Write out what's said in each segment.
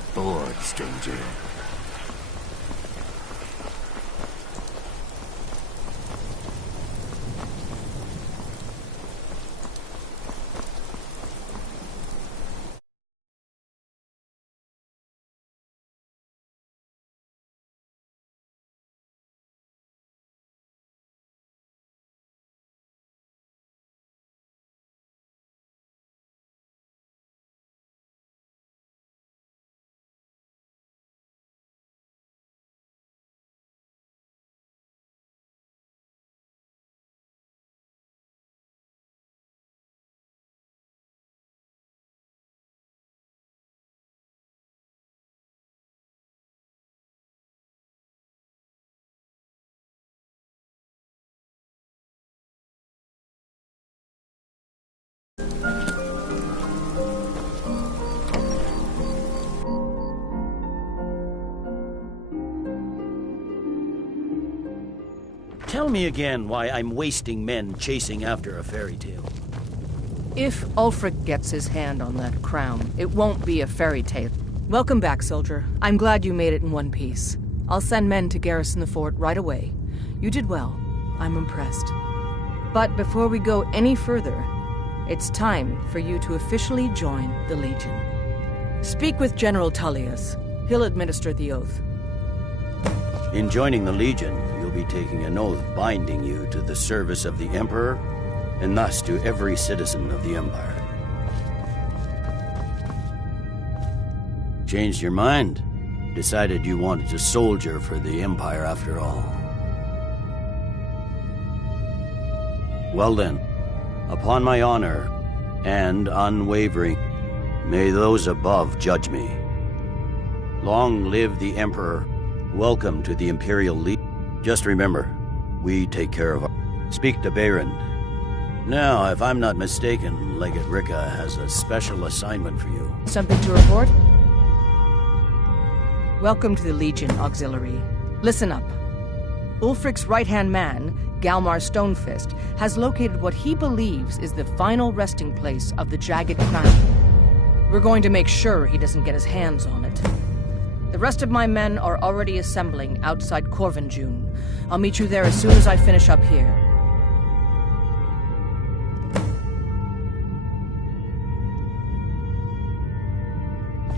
get bored, stranger. Tell me again why I'm wasting men chasing after a fairy tale. If Ulfric gets his hand on that crown, it won't be a fairy tale. Welcome back, soldier. I'm glad you made it in one piece. I'll send men to garrison the fort right away. You did well. I'm impressed. But before we go any further, it's time for you to officially join the Legion. Speak with General Tullius. He'll administer the oath. In joining the Legion, you'll be taking an oath binding you to the service of the Emperor, and thus to every citizen of the Empire. Changed your mind? Decided you wanted to soldier for the Empire after all. Well then, upon my honor and unwavering, may those above judge me. Long live the Emperor. Welcome to the Imperial League. Just remember, we take care of our... Speak to Behrend. Now, if I'm not mistaken, Legate Ricka has a special assignment for you. Something to report? Welcome to the Legion, Auxiliary. Listen up. Ulfric's right-hand man, Galmar Stonefist, has located what he believes is the final resting place of the Jagged Crown. We're going to make sure he doesn't get his hands on it. The rest of my men are already assembling outside Corvinjune. I'll meet you there as soon as I finish up here.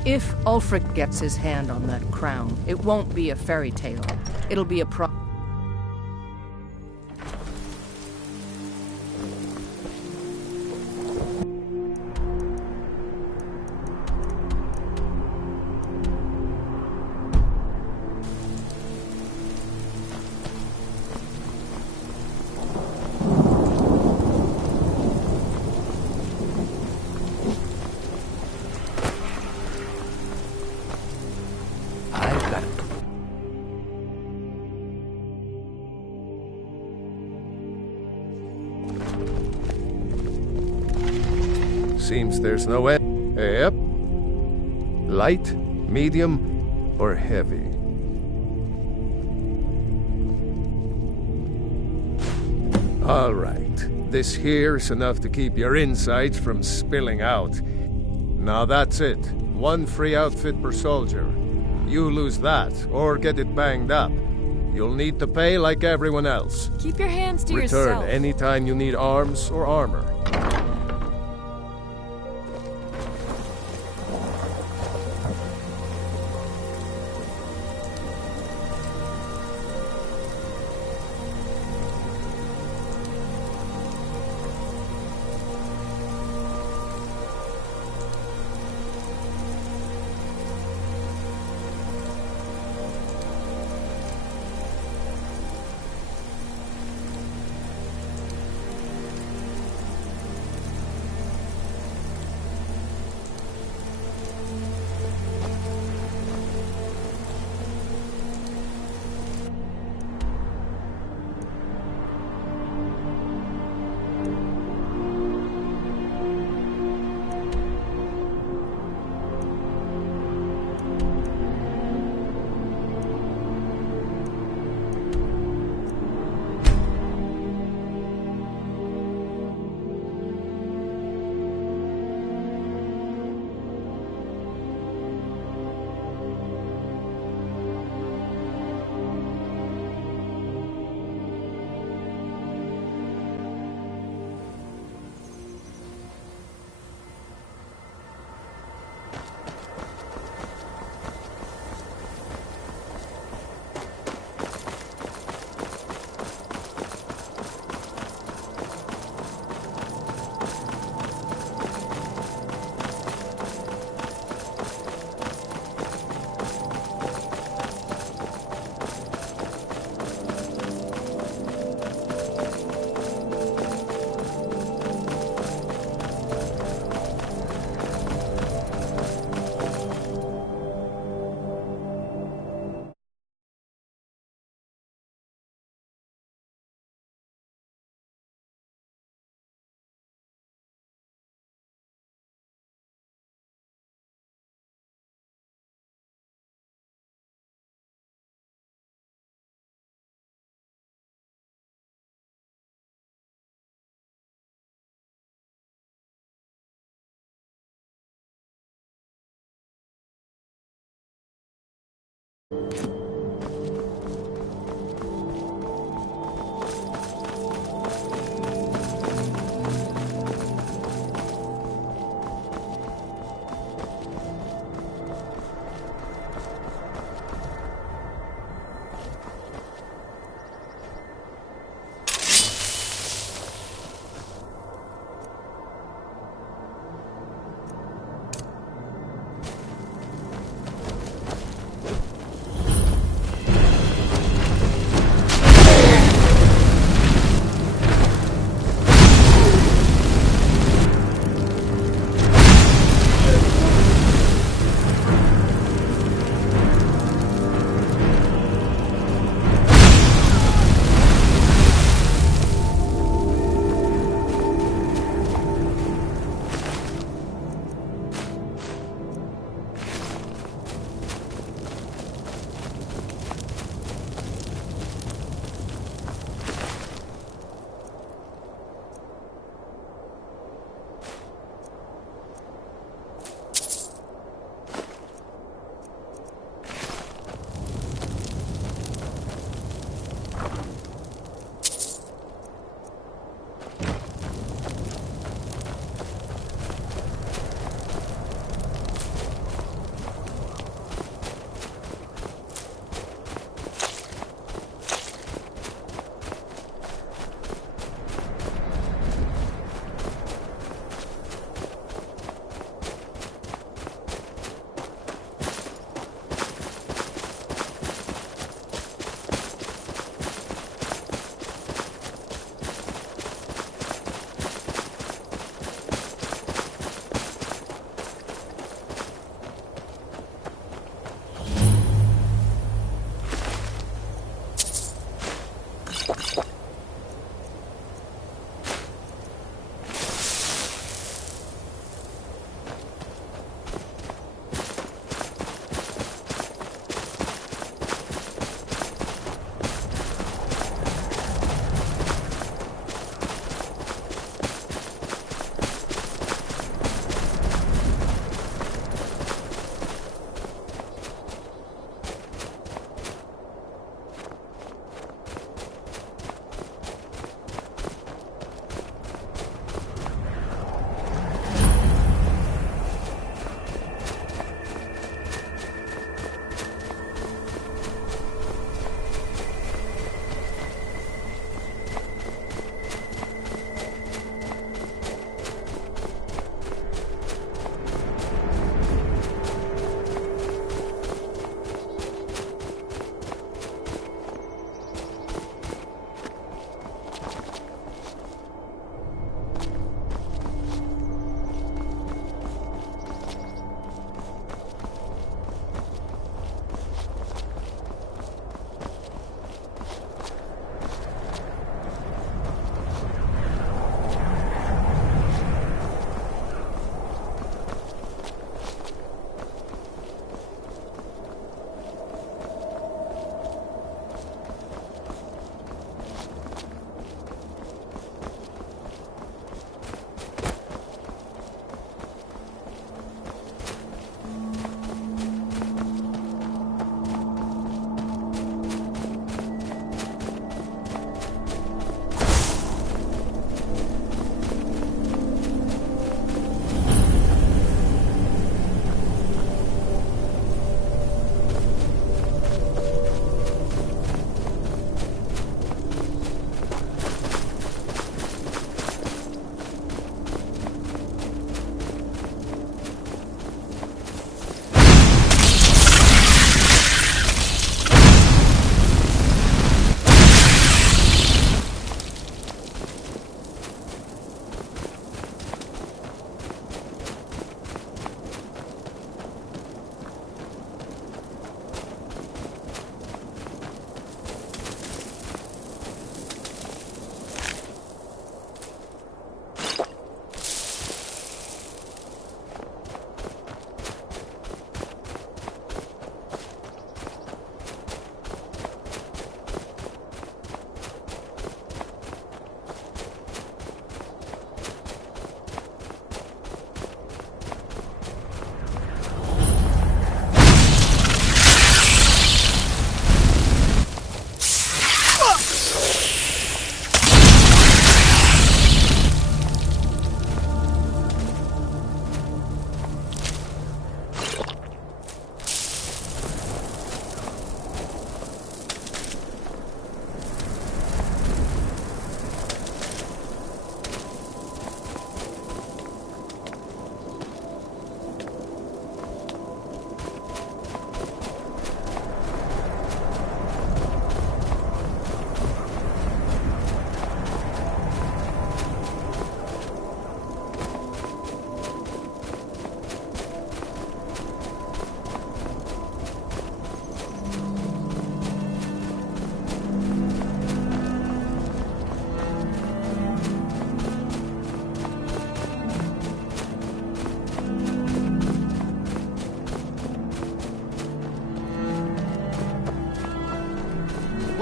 If Ulfric gets his hand on that crown, it won't be a fairy tale. It'll be a Seems there's no end. Yep. Light, medium, or heavy? All right. This here's enough to keep your insides from spilling out. Now that's it. One free outfit per soldier. You lose that, or get it banged up, you'll need to pay like everyone else. Keep your hands to yourself. Return anytime you need arms or armor.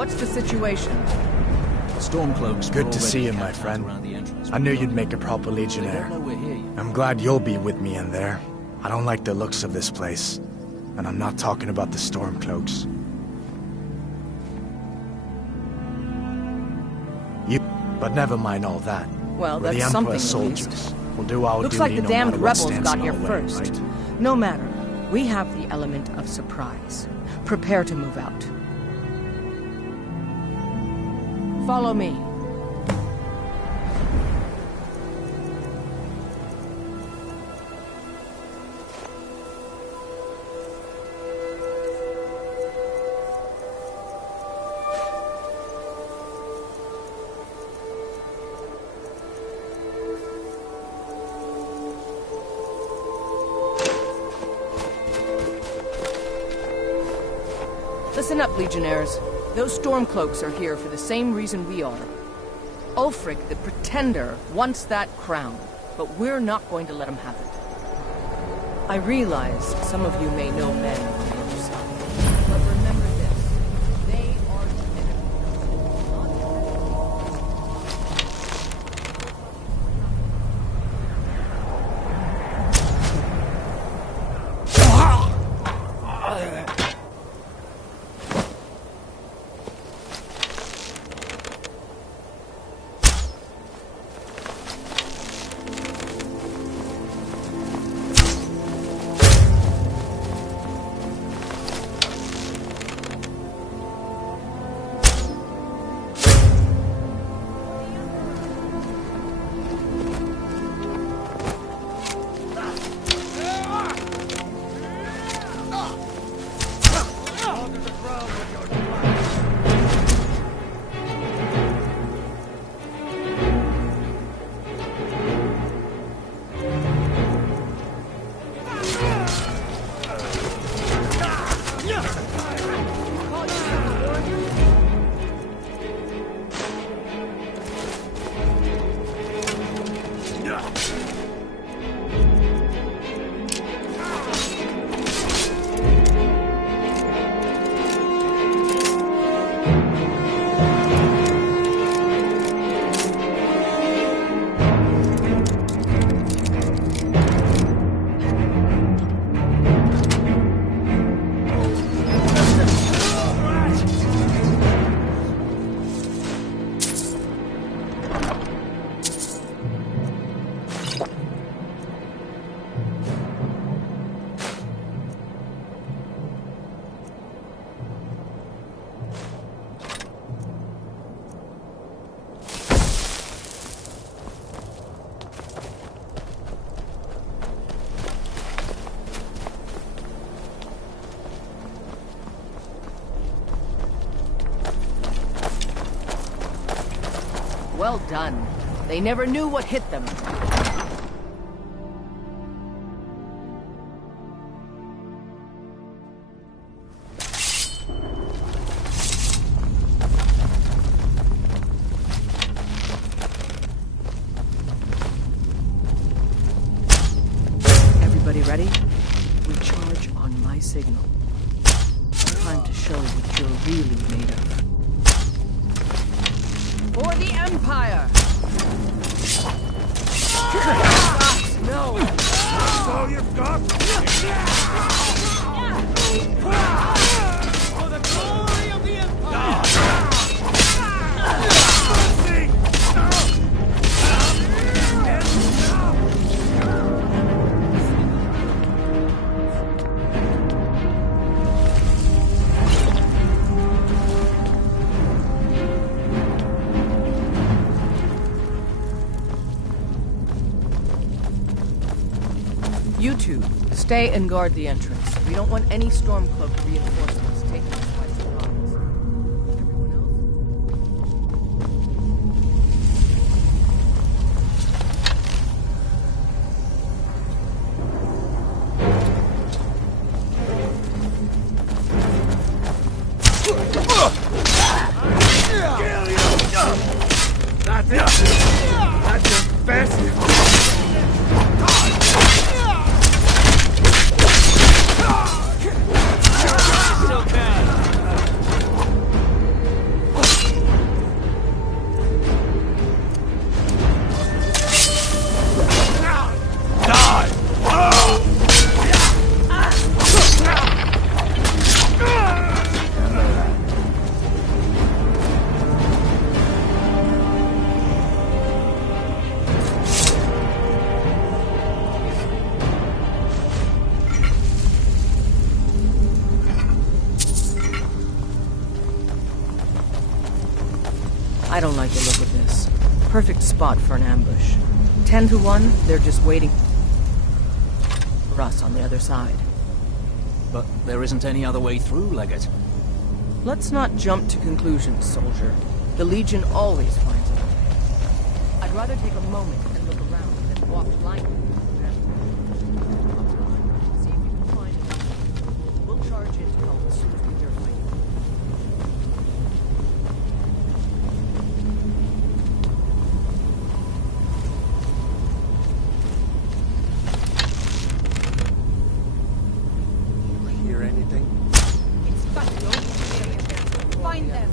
What's the situation? Stormcloaks. Good to see you, my friend. I knew you'd make a proper legionnaire. I'm glad you'll be with me in there. I don't like the looks of this place. And I'm not talking about the Stormcloaks. But never mind all that. Well, We're that's the something, Emperor's at least. soldiers. We'll do our Looks duty like the no damned matter what rebels stands got in here our way, first. right? No matter. We have the element of surprise. Prepare to move out. Follow me. Listen up, Legionnaires. Those Stormcloaks are here for the same reason we are. Ulfric, the Pretender, wants that crown, but we're not going to let him have it. I realize some of you may know men on the other side, but remember this. They are the Well done. They never knew what hit them. Everybody ready? We charge on my signal. Time to show what you're really made of. For the Empire! No! That's all you've got? For the glory of the Empire! You two, stay and guard the entrance. We don't want any Stormcloak reinforcements taking us by surprise. Everyone That's it! That's your best! So I don't like the look of this. Perfect spot for an ambush. 10 to 1, they're just waiting for us on the other side. But there isn't any other way through, Leggett. Let's not jump to conclusions, soldier. The Legion always finds a way. I'd rather take a moment and look around than walk blindly. See if you can find it. We'll charge in to help as soon as we hear fighting. Hear anything? It's got no find them.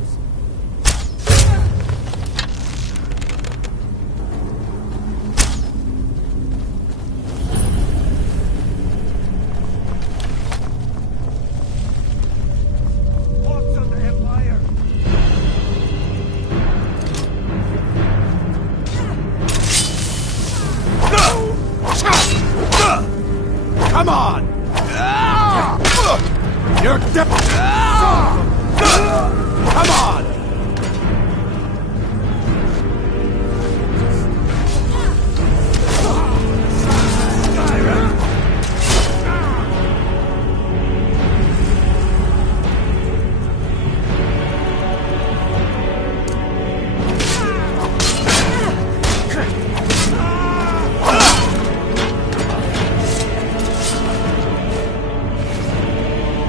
Hawks of the Empire! Come on! You're Come on!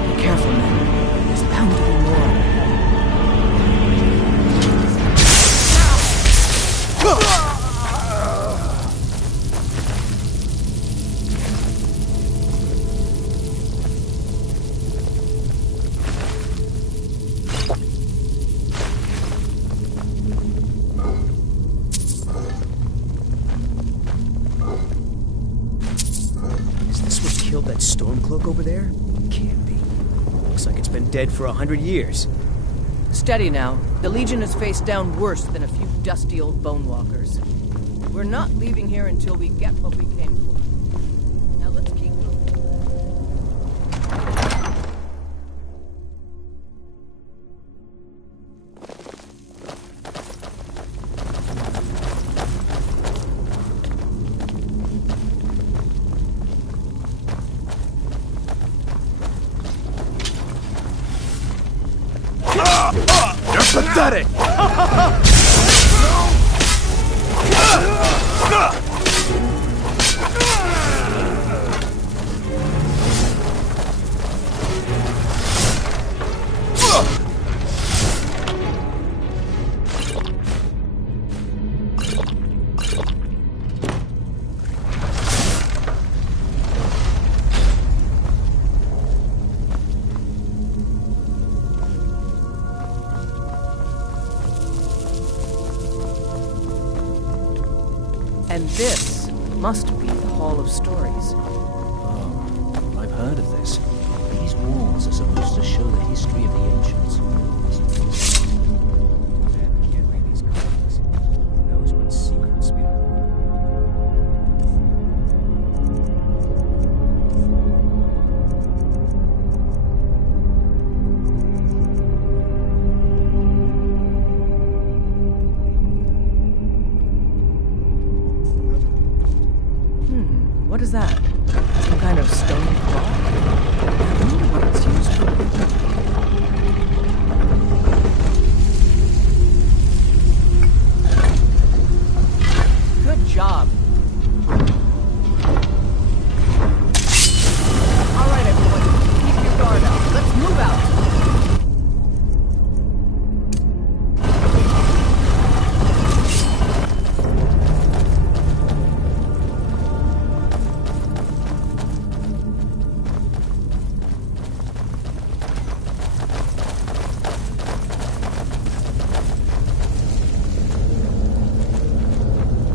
Be careful, man. There's bound to be more. Is this what killed that Stormcloak over there? Can't be. Looks like it's been dead for 100 years. Steady now. The Legion is faced down worse than a few dusty old bonewalkers. We're not leaving here until we get what we came for. Now let's keep moving. You're pathetic! And this must be the Hall of Stories. Oh, I've heard of this. These walls are supposed to show the history of the ancients. Man can't read these carvings. Who knows what secrets we don't. What is that? Some kind of stone clock? I wonder what it's used for. Good job. All right, everyone. Keep your guard up. Let's move out.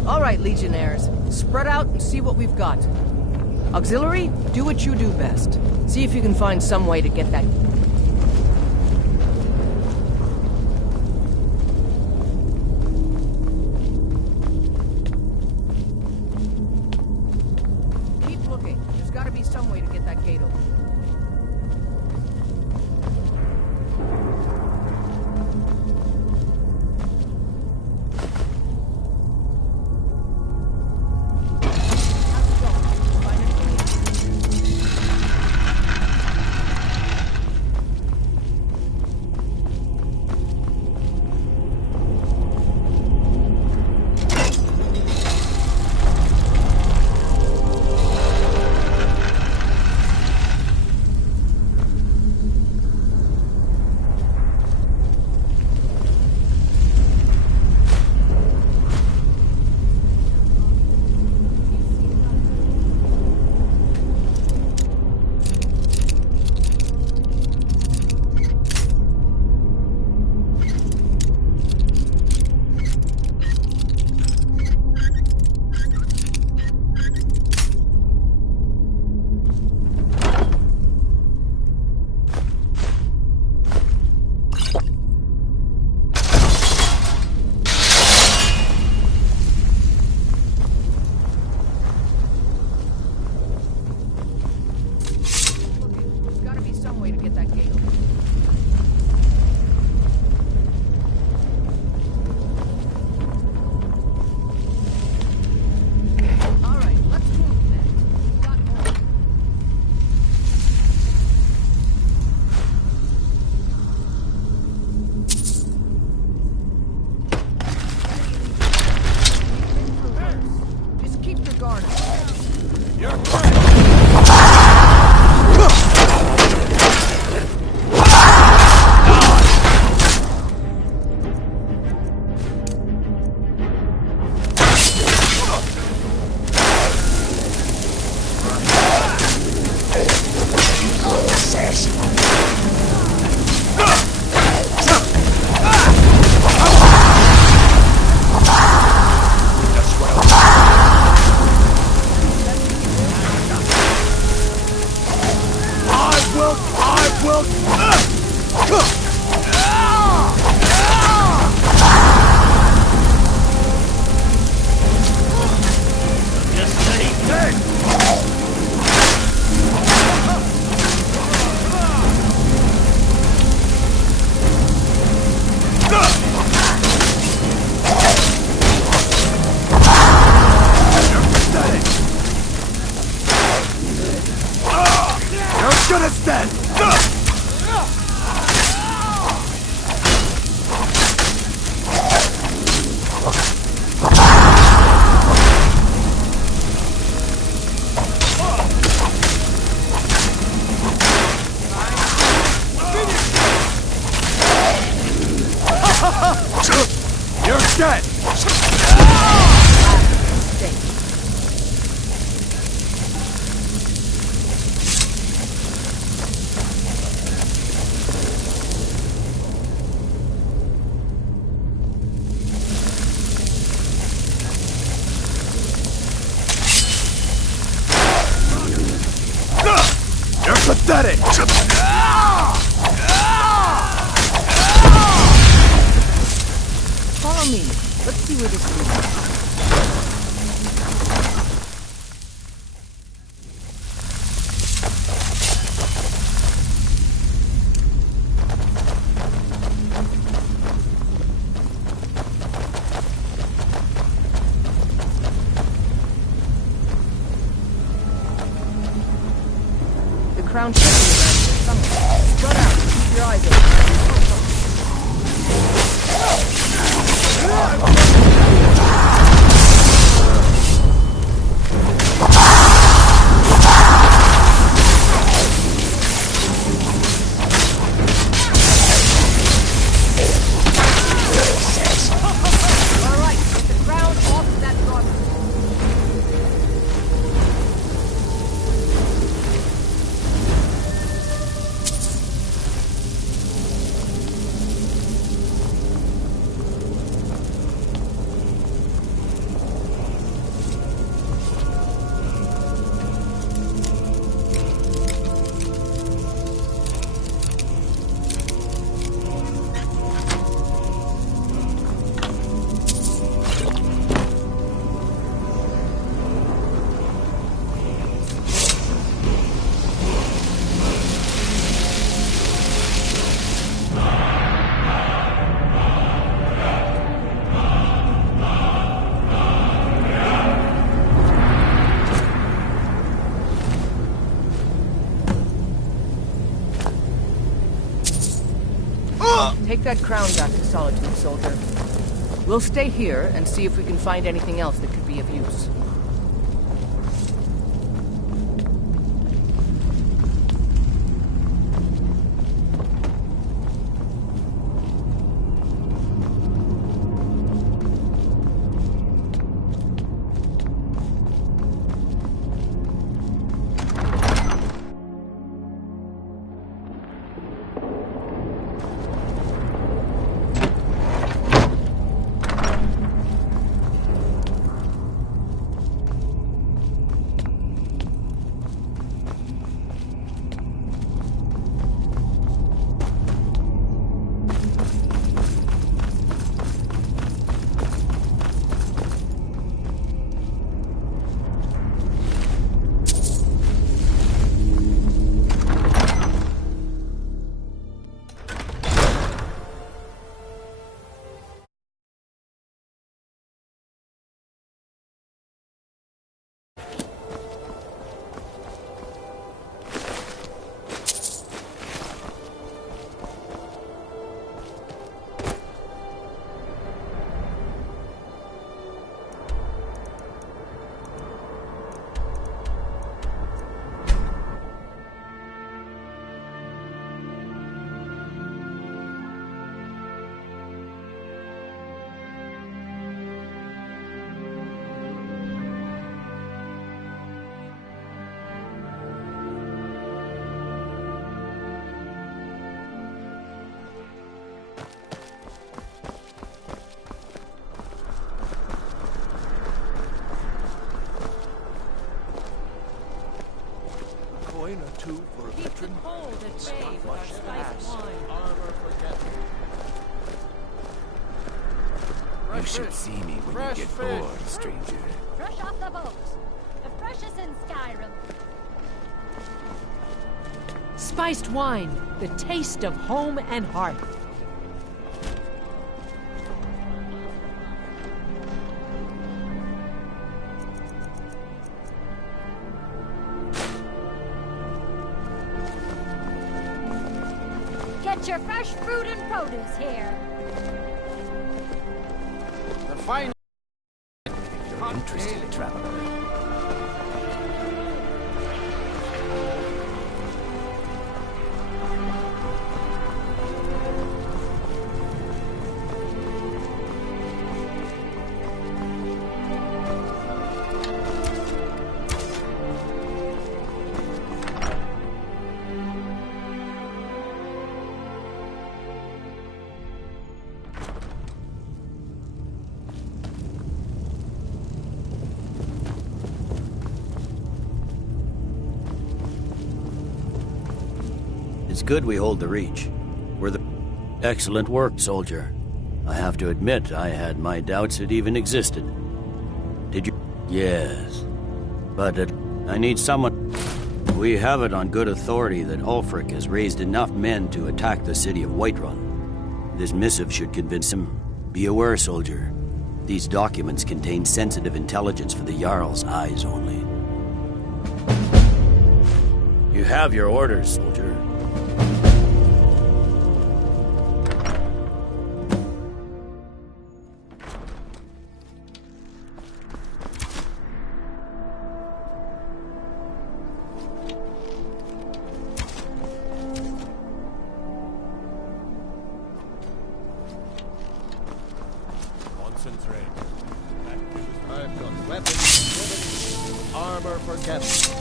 All right, Legionnaires. Spread out and see what we've got. Auxiliary, do what you do best. See if you can find some way to get that... Keep looking. There's got to be some way to get that gate open. You're dead! You're pathetic! Follow me. Let's see where this leads. The crown should be around here somewhere. Spread out. Keep your eyes open. All right, get the crown off that guard. Take that crown back to Solitude, soldier. We'll stay here and see if we can find anything else that could be of use. Coin or two for a veteran. Hold at bay with our spiced wine. Armor for You should see me when you get bored, stranger. Fresh off the boat. The freshest in Skyrim. Spiced wine, the taste of home and hearth. Get your fresh fruit and produce here. The fine. If you're interested, traveler. It's good we hold the reach. We're the... Excellent work, soldier. I have to admit, I had my doubts it even existed. Did you... Yes. But I need someone... We have it on good authority that Ulfric has raised enough men to attack the city of Whiterun. This missive should convince him. Be aware, soldier. These documents contain sensitive intelligence for the Jarl's eyes only. You have your orders, soldier. Concentrate. I've got weapons, armor for capture.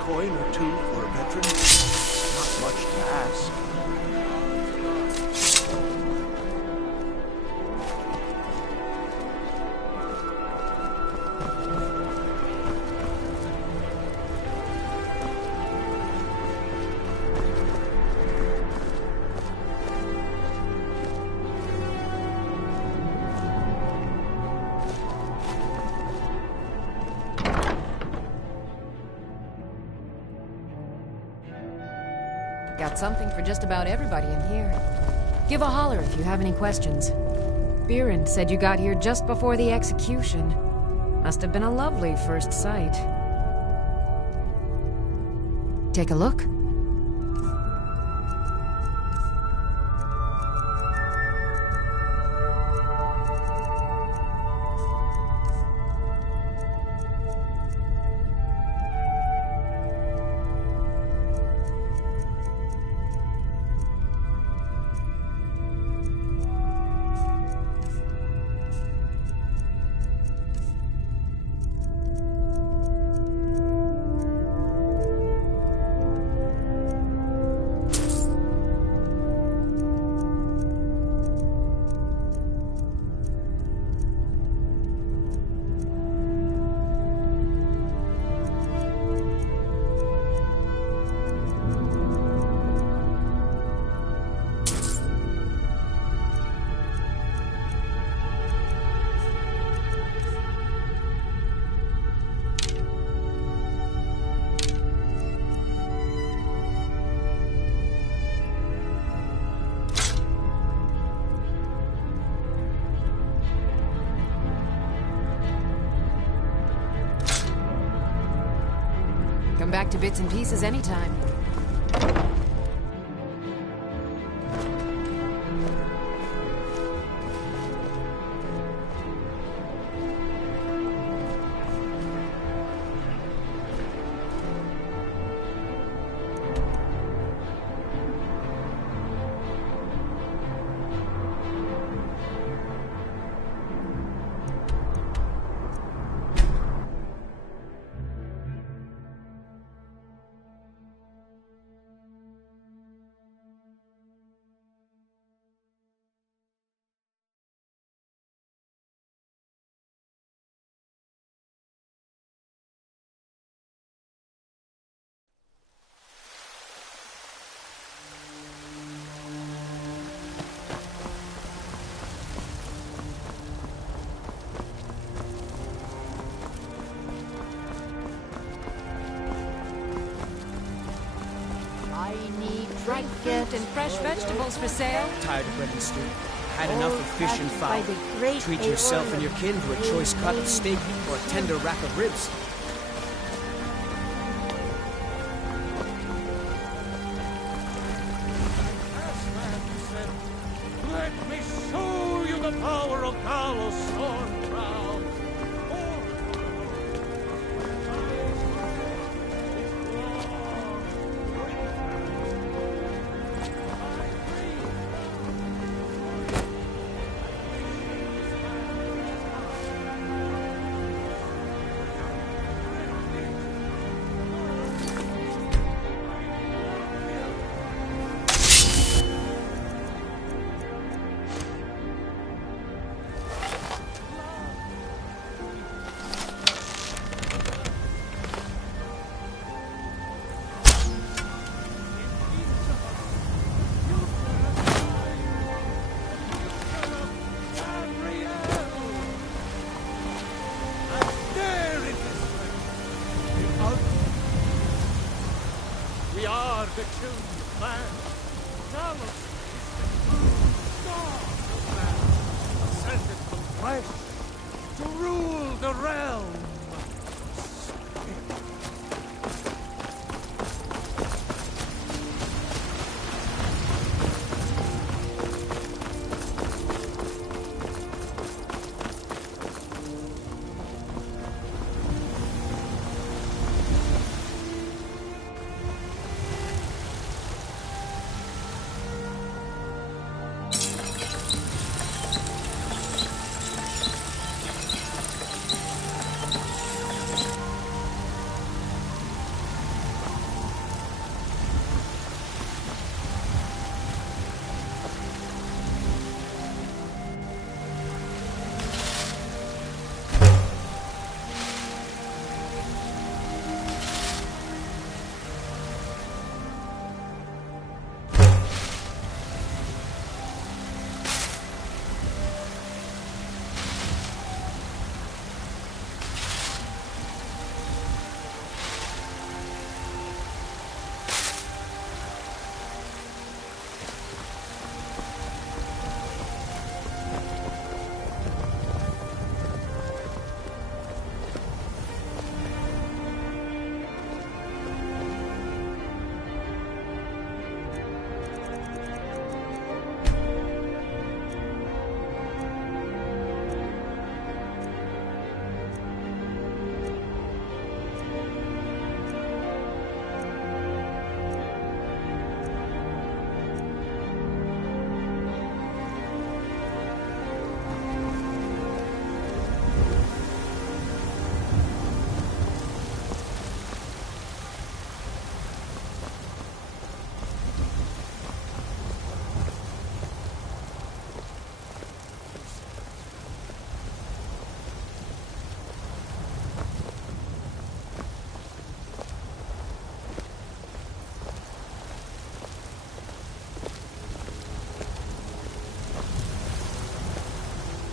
Coin or two for a veteran? Not much to ask. Got something for just about everybody in here. Give a holler if you have any questions. Viren said you got here just before the execution. Must have been a lovely first sight. Take a look. Come back to bits and pieces anytime. Dried and fresh vegetables for sale. Tired of bread and stew? Had enough of fish and fowl? Treat yourself and your kin to a choice cut of steak or a tender rack of ribs. Let me show you the power of Talos Stormcrown. children, man. Talos is the true God of man, ascended from flesh to rule the realm.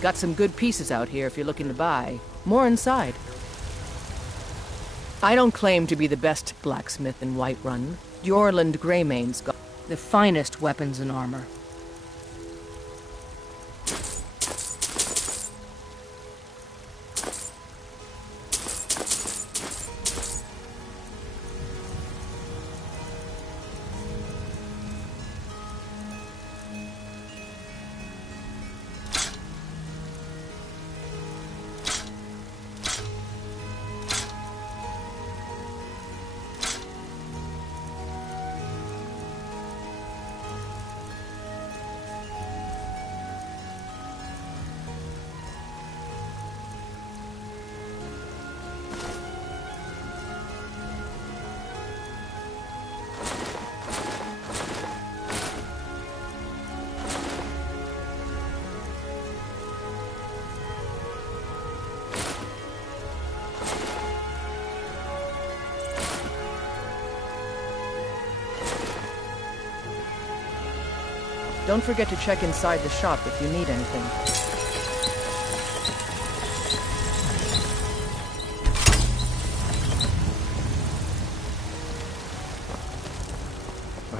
Got some good pieces out here if you're looking to buy. More inside. I don't claim to be the best blacksmith in Whiterun. Jorland Greymane's got the finest weapons and armor. Don't forget to check inside the shop if you need anything.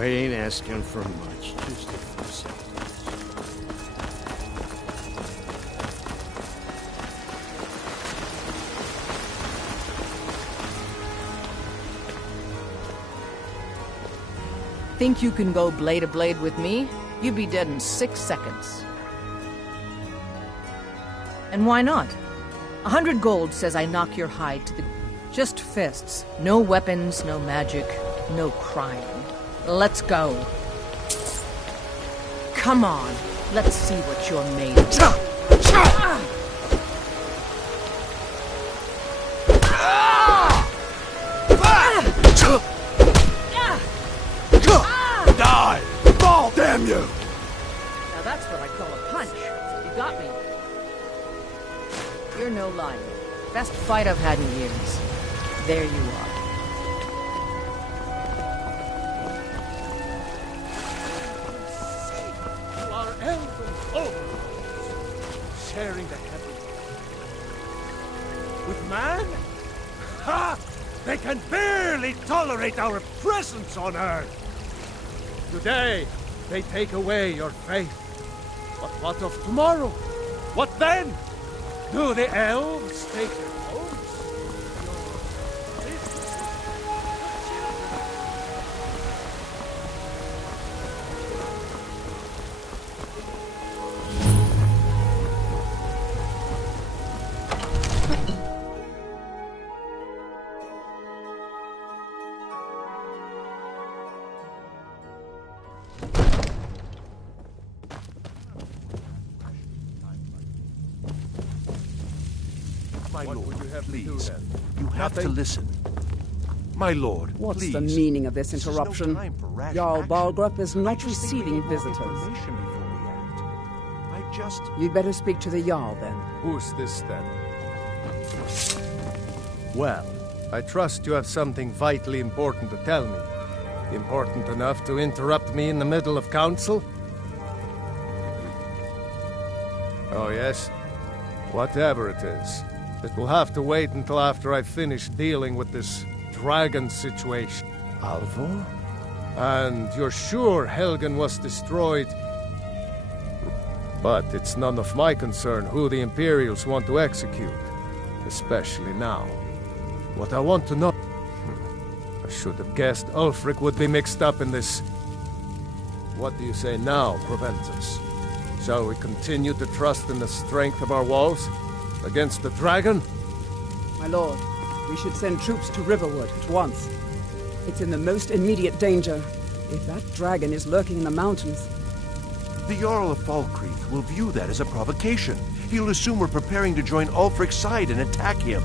I ain't asking for much, just a few seconds. Think you can go blade to blade with me? You'd be dead in 6 seconds. And why not? 100 gold says I knock your hide to the... Just fists. No weapons, no magic, no crime. Let's go. Come on, let's see what you're made of. Die! Fall, damn you! Now that's what I call a punch. You got me. You're no liar. Best fight I've had in years. There you are. You are elven overlords, sharing the heavens. With man? Ha! They can barely tolerate our presence on Earth! Today, they take away your faith. But what of tomorrow? What then? Do the elves take your homes? Your business? Your children? My What lord, would you have to do please. then? You have to Nothing? listen. My lord, What's please. the meaning of this This is no interruption? time for rash Jarl action. Balgrup is I not just think we receiving need more visitors. information before we act. I just... You'd better speak to the Jarl then. Who's this then? Well, I trust you have something vitally important to tell me. Important enough to interrupt me in the middle of council? Oh, yes? Whatever it is, it will have to wait until after I've finished dealing with this dragon situation. Alvor? And you're sure Helgen was destroyed? But it's none of my concern who the Imperials want to execute, especially now. What I want to know... I should have guessed Ulfric would be mixed up in this. What do you say now, Proventus? Shall we continue to trust in the strength of our walls? Against the dragon? My lord, we should send troops to Riverwood at once. It's in the most immediate danger. If that dragon is lurking in the mountains... The Jarl of Falkreath will view that as a provocation. He'll assume we're preparing to join Ulfric's side and attack him.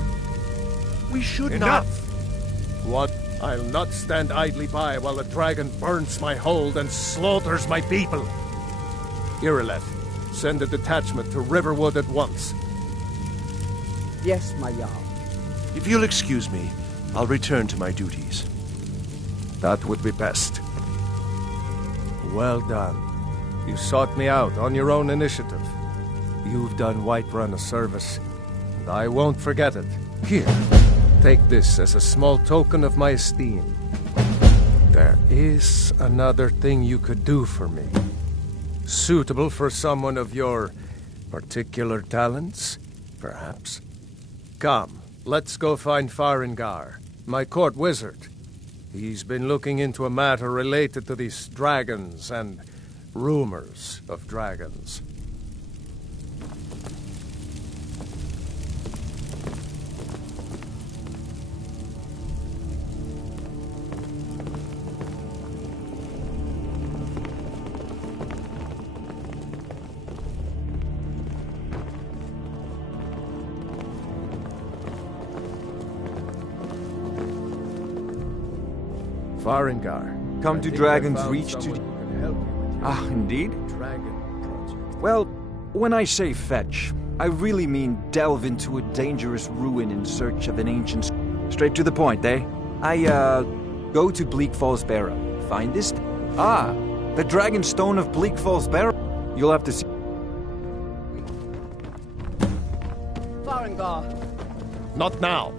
We should Enough! not... What? I'll not stand idly by while the dragon burns my hold and slaughters my people. Irileth, send a detachment to Riverwood at once. Yes, my Jarl. If you'll excuse me, I'll return to my duties. That would be best. Well done. You sought me out on your own initiative. You've done Whiterun a service, and I won't forget it. Here, take this as a small token of my esteem. There is another thing you could do for me. Suitable for someone of your particular talents, perhaps. Come, let's go find Farengar, my court wizard. He's been looking into a matter related to these dragons and rumors of dragons. Farengar. Come to Dragon's Reach to... Ah, indeed? Well, when I say fetch, I really mean delve into a dangerous ruin in search of an ancient... Straight to the point, eh? Go to Bleak Falls Barrow. Find this... Ah, the Dragon Stone of Bleak Falls Barrow. You'll have to see... Farengar! Not now!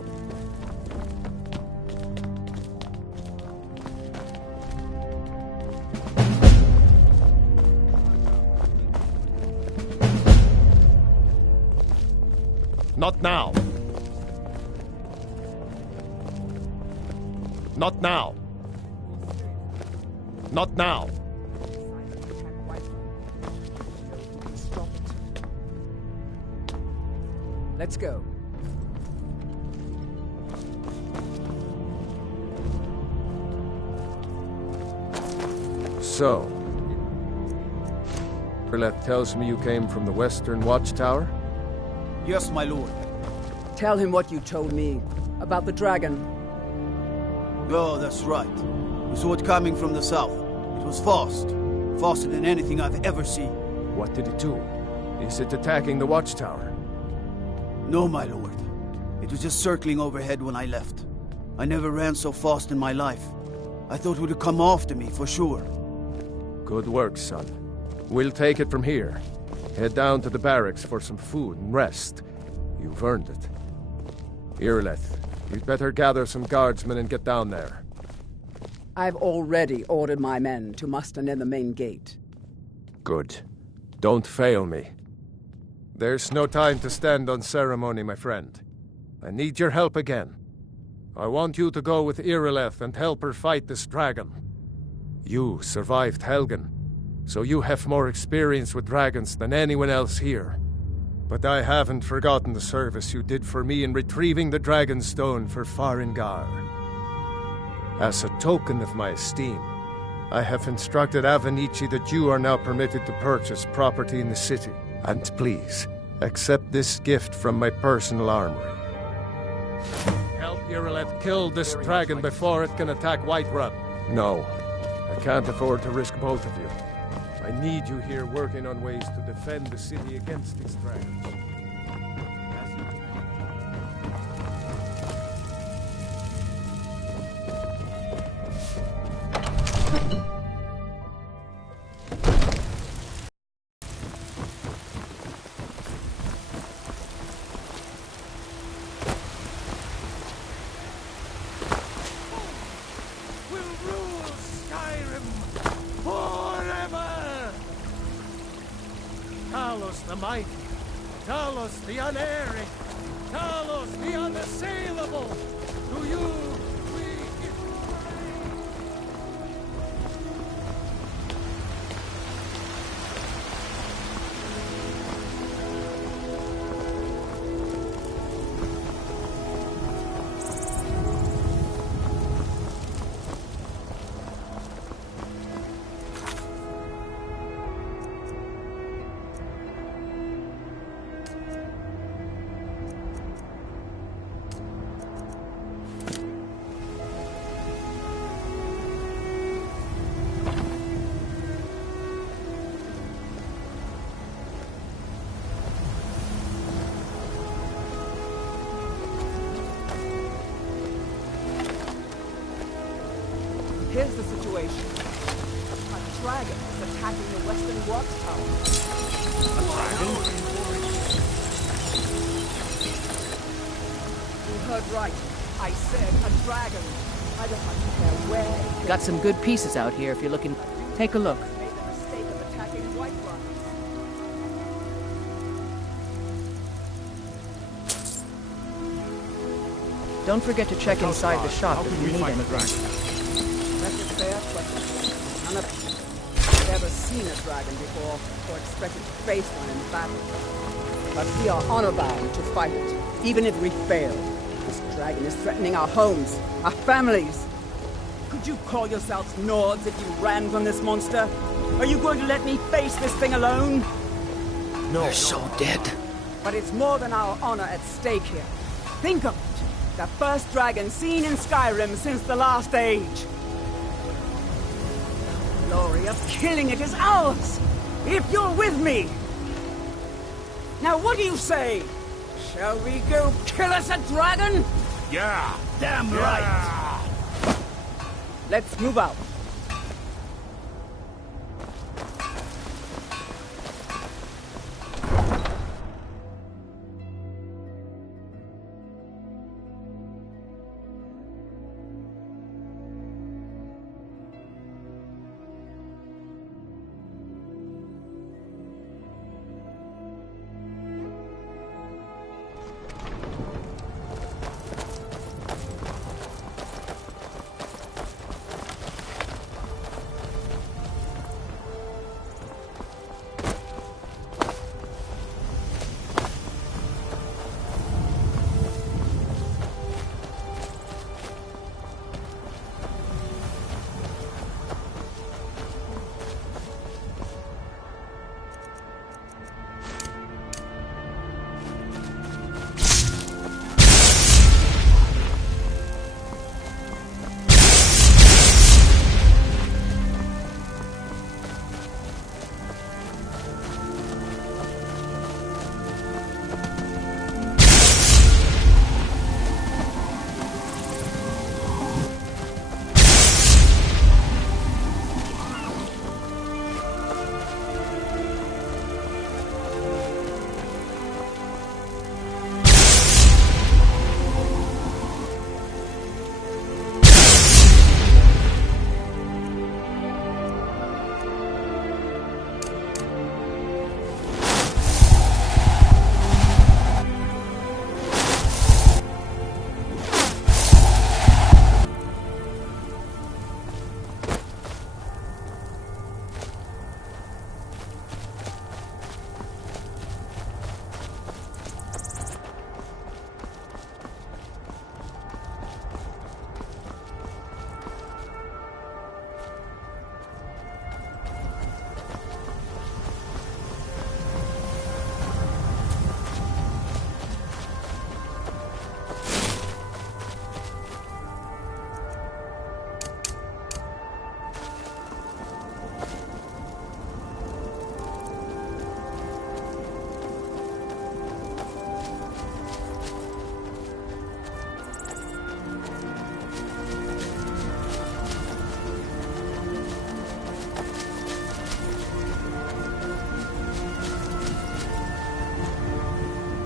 Not now. Not now. Not now. Stop it. Let's go. So, Irileth tells me you came from the Western Watchtower? Yes, my lord. Tell him what you told me about the dragon. Oh, that's right. We saw it coming from the south. It was fast. Faster than anything I've ever seen. What did it do? Is it attacking the Watchtower? No, my lord. It was just circling overhead when I left. I never ran so fast in my life. I thought it would have come after me, for sure. Good work, son. We'll take it from here. Head down to the barracks for some food and rest. You've earned it. Irileth, you'd better gather some guardsmen and get down there. I've already ordered my men to muster near the main gate. Good. Don't fail me. There's no time to stand on ceremony, my friend. I need your help again. I want you to go with Irileth and help her fight this dragon. You survived Helgen, so you have more experience with dragons than anyone else here. But I haven't forgotten the service you did for me in retrieving the Dragon Stone for Farengar. As a token of my esteem, I have instructed Avenici that you are now permitted to purchase property in the city. And please, accept this gift from my personal armory. Help Irileth kill this dragon before it can attack Whiterun. No, I can't afford to risk both of you. I need you here working on ways to defend the city against these dragons. Talos the mighty, Talos the unerring, Talos the unassailable. To you we give Here's the situation. A dragon is attacking the western watchtower. A dragon? You heard right. I said a dragon. I don't care where. Got some good pieces out here if you're looking. Take a look. Made the mistake of attacking Whiterun. Don't forget to check inside the shop if you need anything. That's a fair question. None of you have ever seen a dragon before, or expected to face one in battle. But we are honor-bound to fight it, even if we fail. This dragon is threatening our homes, our families. Could you call yourselves Nords if you ran from this monster? Are you going to let me face this thing alone? No. You're so dead. But it's more than our honor at stake here. Think of it. The first dragon seen in Skyrim since the last age. The glory of killing it is ours, if you're with me. Now what do you say? Shall we go kill us a dragon? Yeah! Damn right! Let's move out.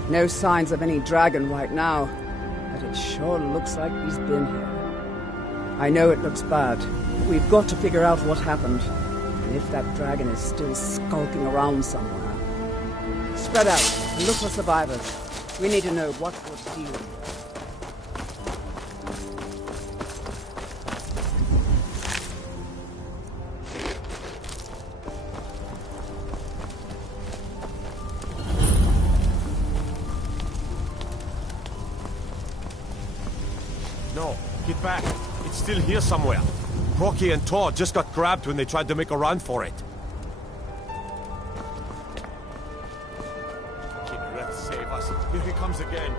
No signs of any dragon right now, but it sure looks like he's been here. I know it looks bad. We've got to figure out what happened, and if that dragon is still skulking around somewhere. Spread out and look for survivors. We need to know what we're dealing with. No, get back. It's still here somewhere. Rocky and Todd just got grabbed when they tried to make a run for it. Let's save us. Here he comes again.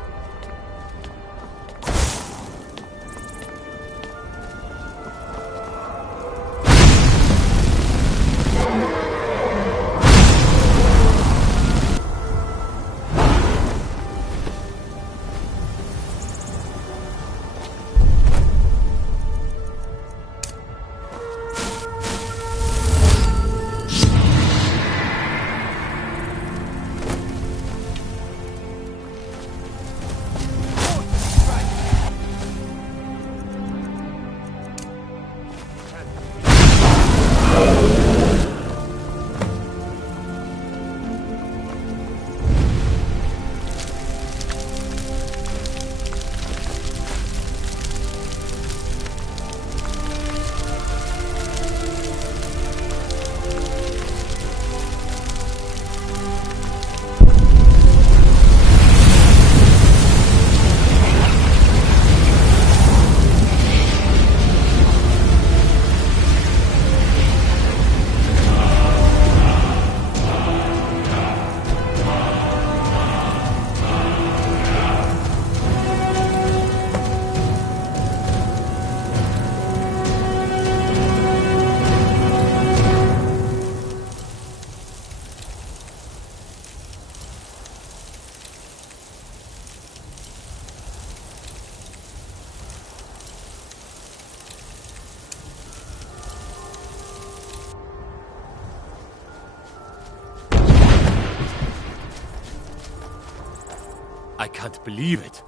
I can't believe it.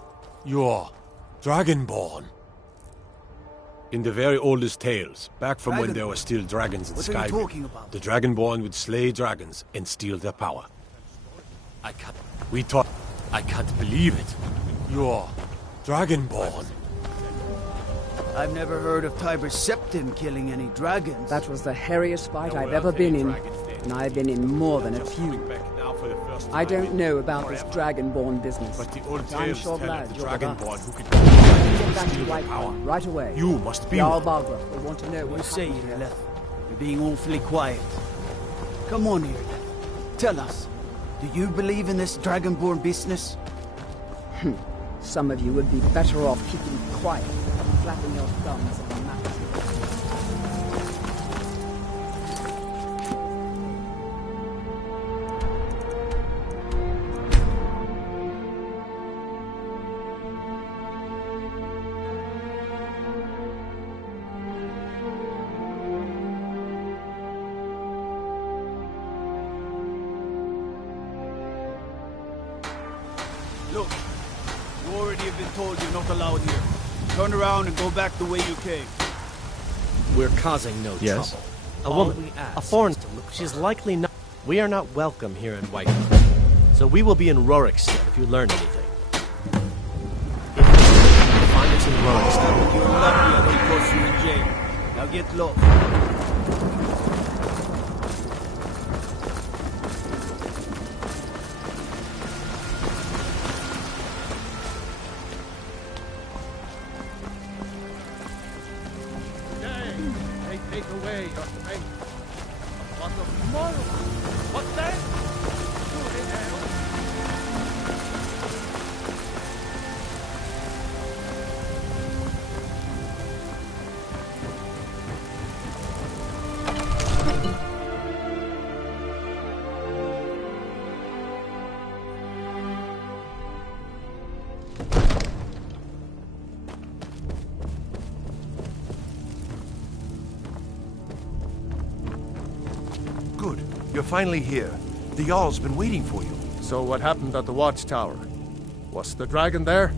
You're Dragonborn. In the very oldest tales, back from when there were still dragons in Skyrim, what are you talking about? the Dragonborn would slay dragons and steal their power. I can't believe it. You're Dragonborn. I've never heard of Tiber Septim killing any dragons. That was the hairiest fight I've ever been in, and I've been in more than a few. I don't know about this Dragonborn business, But the old I'm tales sure tell glad of the you're with Dragonborn us. who could Get back to steal their White power. right away. You must be Jarl one. Balgruuf will want to know You what say happened you're here. left. You're being awfully quiet. Come on here. Tell us. Do you believe in this Dragonborn business? Some of you would be better off keeping quiet than flapping your thumbs on the map. Look, you already have been told you're not allowed here. Turn around and go back the way you came. We're causing no Yes? trouble. A All woman, we ask a foreign. is to look She's for her. likely not. We are not welcome here in Whitehall. So we will be in Rorikstead if you learn anything. Find us in Rorikstead. You're lucky I didn't toss you in jail. Now get lost. They take away your faith. What of tomorrow? What then? Who in hell? Good. You're finally here. The Jarl's been waiting for you. So what happened at the watchtower? Was the dragon there?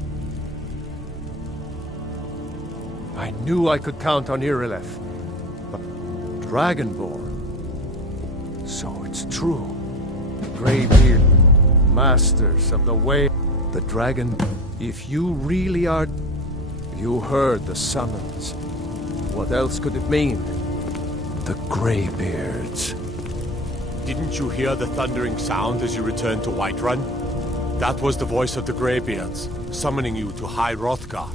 I knew I could count on Irileth. But Dragonborn. So it's true. Greybeard, masters of the way. The dragon. If you really are... You heard the summons. What else could it mean? The Greybeards. Didn't you hear the thundering sound as you returned to Whiterun? That was the voice of the Greybeards, summoning you to High Hrothgar.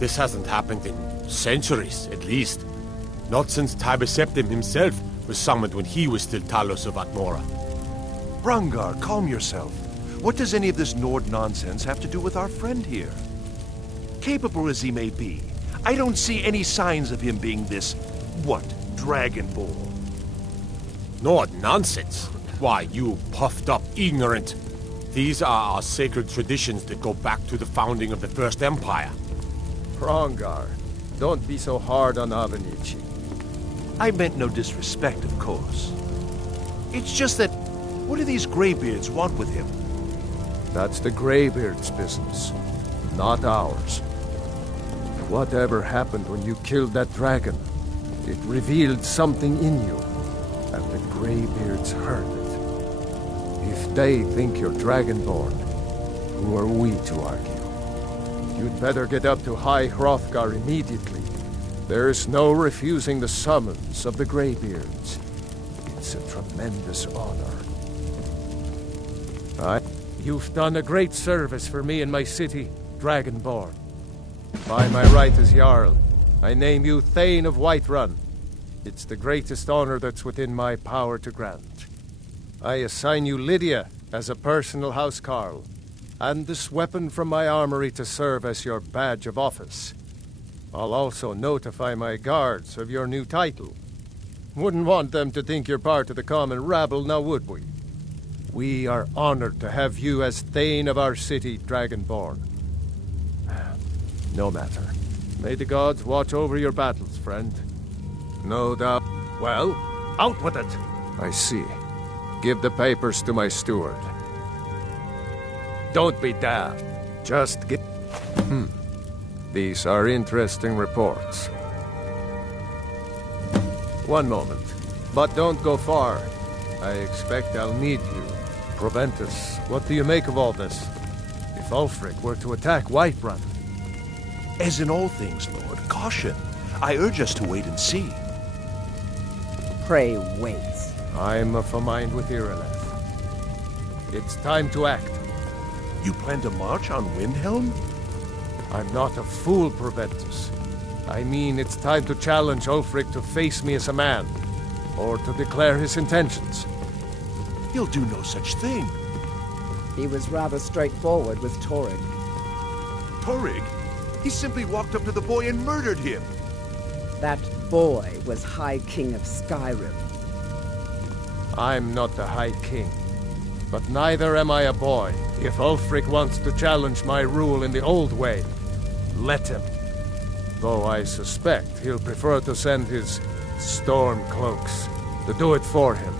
This hasn't happened in centuries, at least. Not since Tiber Septim himself was summoned when he was still Talos of Atmora. Brangar, calm yourself. What does any of this Nord nonsense have to do with our friend here? Capable as he may be, I don't see any signs of him being this, Dragonborn. Nord nonsense? Why, you puffed up ignorant. These are our sacred traditions that go back to the founding of the First Empire. Brangar, don't be so hard on Avenici. I meant no disrespect, of course. It's just that, what do these Greybeards want with him? That's the Greybeards' business, not ours. Whatever happened when you killed that dragon, it revealed something in you, and the Greybeards heard it. If they think you're Dragonborn, who are we to argue? You'd better get up to High Hrothgar immediately. There's no refusing the summons of the Greybeards. It's a tremendous honor. You've done a great service for me and my city, Dragonborn. By my right as Jarl, I name you Thane of Whiterun. It's the greatest honor that's within my power to grant. I assign you Lydia as a personal housecarl, and this weapon from my armory to serve as your badge of office. I'll also notify my guards of your new title. Wouldn't want them to think you're part of the common rabble, now would we? We are honored to have you as Thane of our city, Dragonborn. No matter. May the gods watch over your battles, friend. No doubt. Well, out with it! I see. Give the papers to my steward. Don't be daft. Just get... These are interesting reports. One moment. But don't go far. I expect I'll need you. Proventus, what do you make of all this? If Ulfric were to attack Whiterun... As in all things, Lord, caution. I urge us to wait and see. Pray wait. I'm of a mind with Irileth. It's time to act. You plan to march on Windhelm? I'm not a fool, Proventus. I mean, it's time to challenge Ulfric to face me as a man, or to declare his intentions. He'll do no such thing. He was rather straightforward with Torrig. Torrig? He simply walked up to the boy and murdered him. That boy was High King of Skyrim. I'm not the High King, but neither am I a boy. If Ulfric wants to challenge my rule in the old way, let him. Though I suspect he'll prefer to send his storm cloaks to do it for him.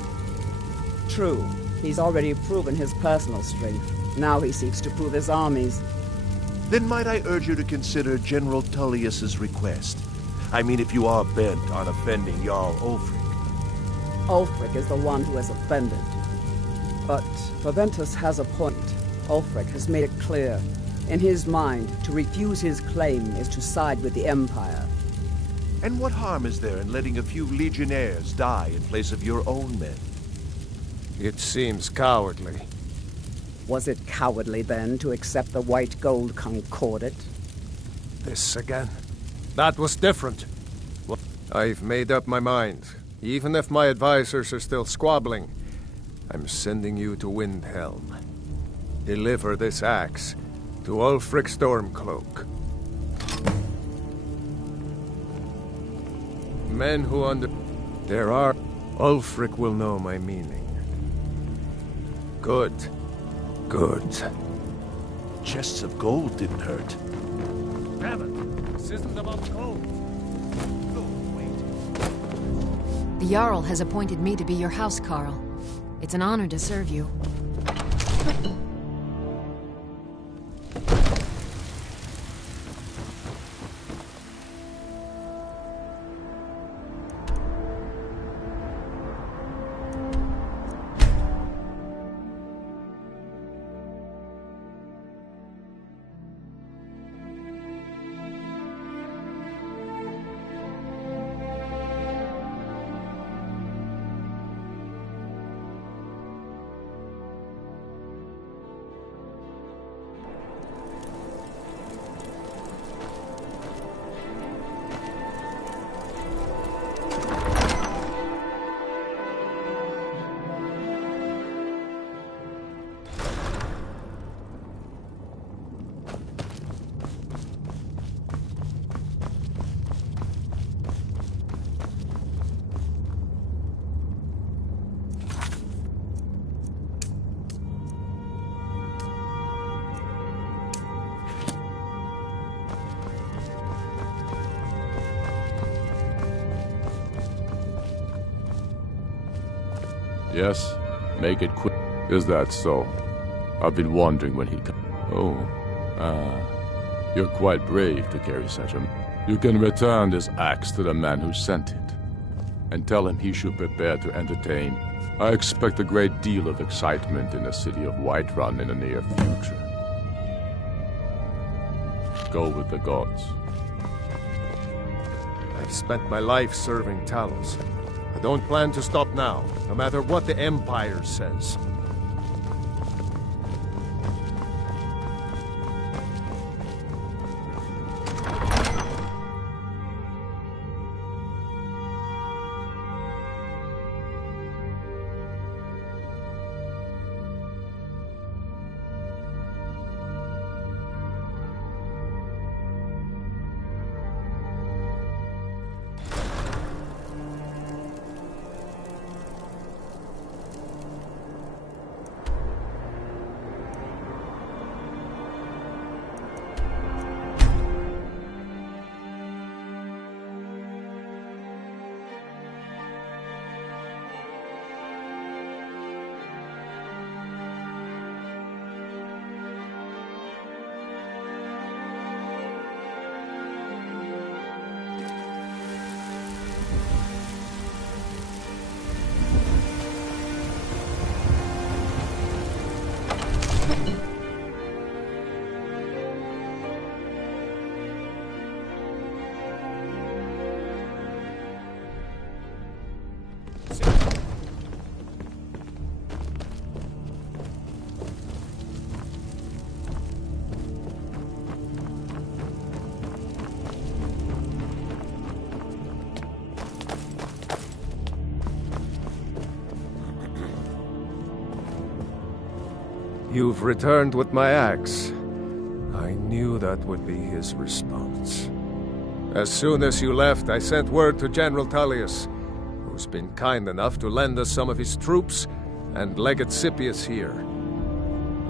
True. He's already proven his personal strength. Now he seeks to prove his armies. Then might I urge you to consider General Tullius's request? I mean, if you are bent on offending Jarl Ulfric. Ulfric is the one who has offended. But Proventus has a point. Ulfric has made it clear. In his mind, to refuse his claim is to side with the Empire. And what harm is there in letting a few legionnaires die in place of your own men? It seems cowardly. Was it cowardly, then, to accept the white gold concordat? This again. That was different. Well, I've made up my mind. Even if my advisors are still squabbling, I'm sending you to Windhelm. Deliver this axe to Ulfric Stormcloak. Men who There are... Ulfric will know my meaning. Good. Good. Chests of gold didn't hurt. Damn it! This isn't about gold. The Jarl has appointed me to be your housecarl. It's an honor to serve you. Yes? Make it quick. Is that so? I've been wondering when he'd come. Oh, you're quite brave to carry such a... You can return this axe to the man who sent it, and tell him he should prepare to entertain. I expect a great deal of excitement in the city of Whiterun in the near future. Go with the gods. I've spent my life serving Talos. I don't plan to stop now, no matter what the Empire says. You've returned with my axe. I knew that would be his response. As soon as you left, I sent word to General Tullius, who's been kind enough to lend us some of his troops, and Legate Scipius here.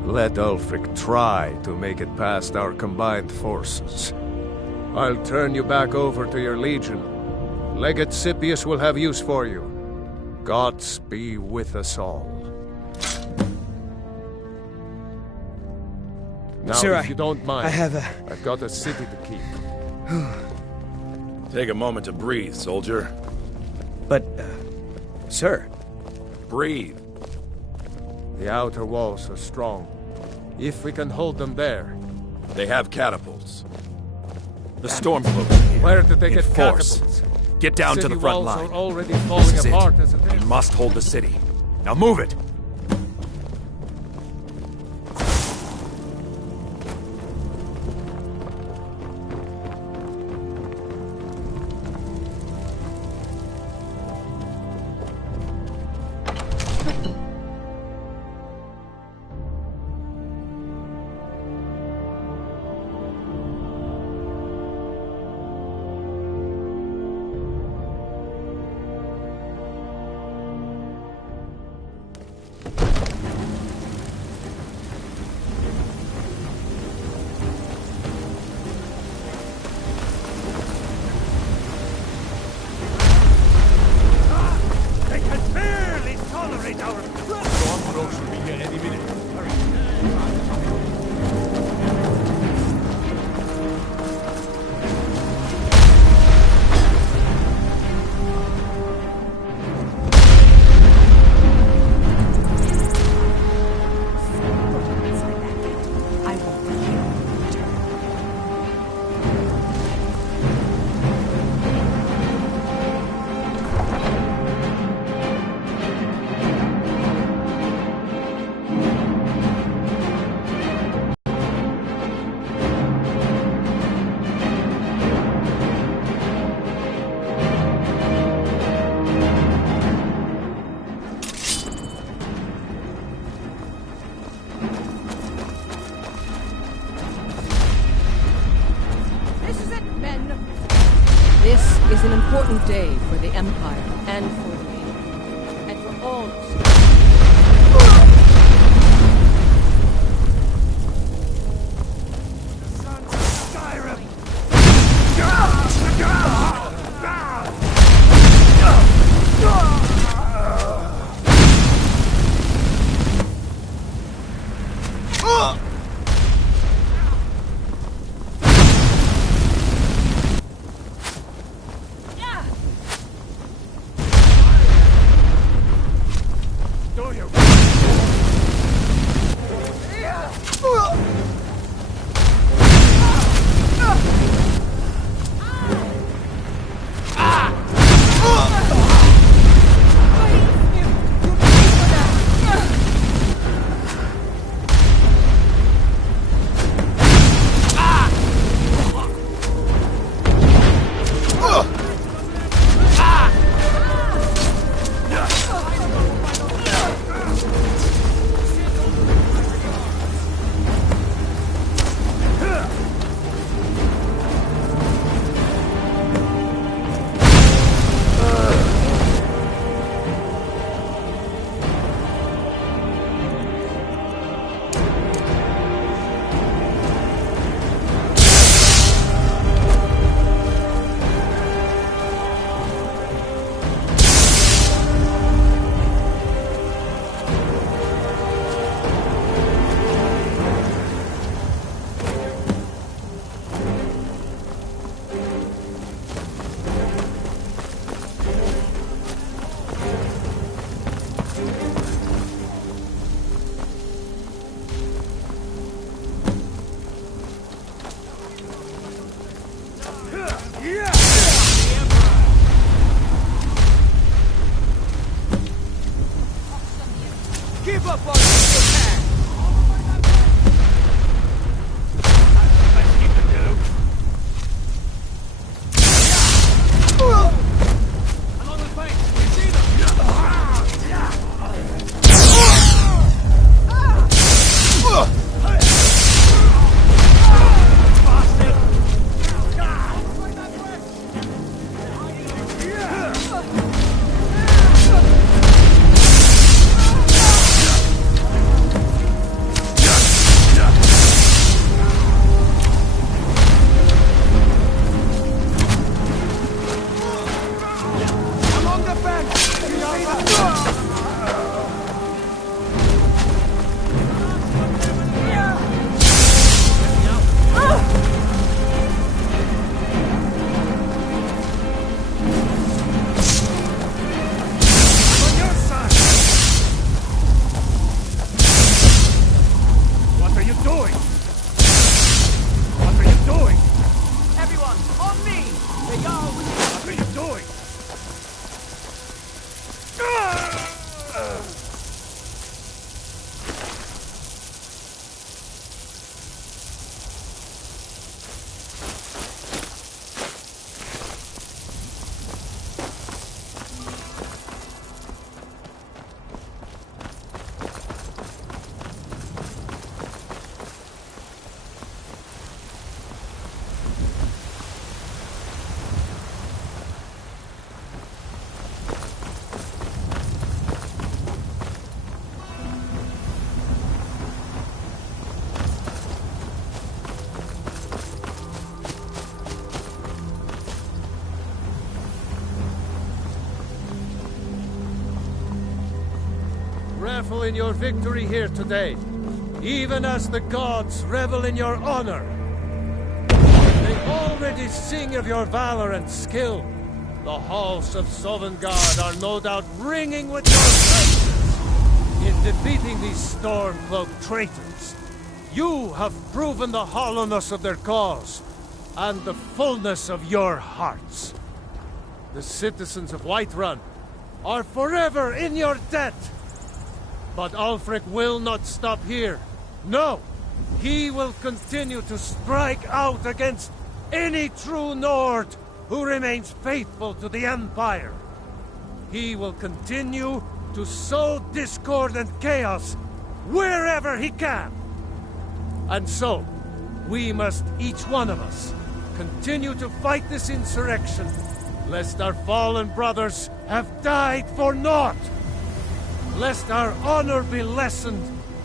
Let Ulfric try to make it past our combined forces. I'll turn you back over to your legion. Legate Scipius will have use for you. Gods be with us all. Now, Sir, if you don't mind, I've got a city to keep. Take a moment to breathe, soldier. But, sir... Breathe. The outer walls are strong. If we can hold them there... They have catapults. The Stormcloaks are here. Where did they get force. catapults? Get down to the front line. Are already falling apart as it is. We must hold the city. Now move it! is an important day for the Empire and for me, and for all of us. Give up on this attack! Along the bank, you see them? Revel in your victory here today, even as the gods revel in your honor. They already sing of your valor and skill. The halls of Sovngarde are no doubt ringing with your praises. In defeating these storm-cloaked traitors, you have proven the hollowness of their cause, and the fullness of your hearts. The citizens of Whiterun are forever in your debt. But Ulfric will not stop here. No! He will continue to strike out against any true Nord who remains faithful to the Empire. He will continue to sow discord and chaos wherever he can. And so, we must, each one of us, continue to fight this insurrection lest our fallen brothers have died for naught, lest our honor be lessened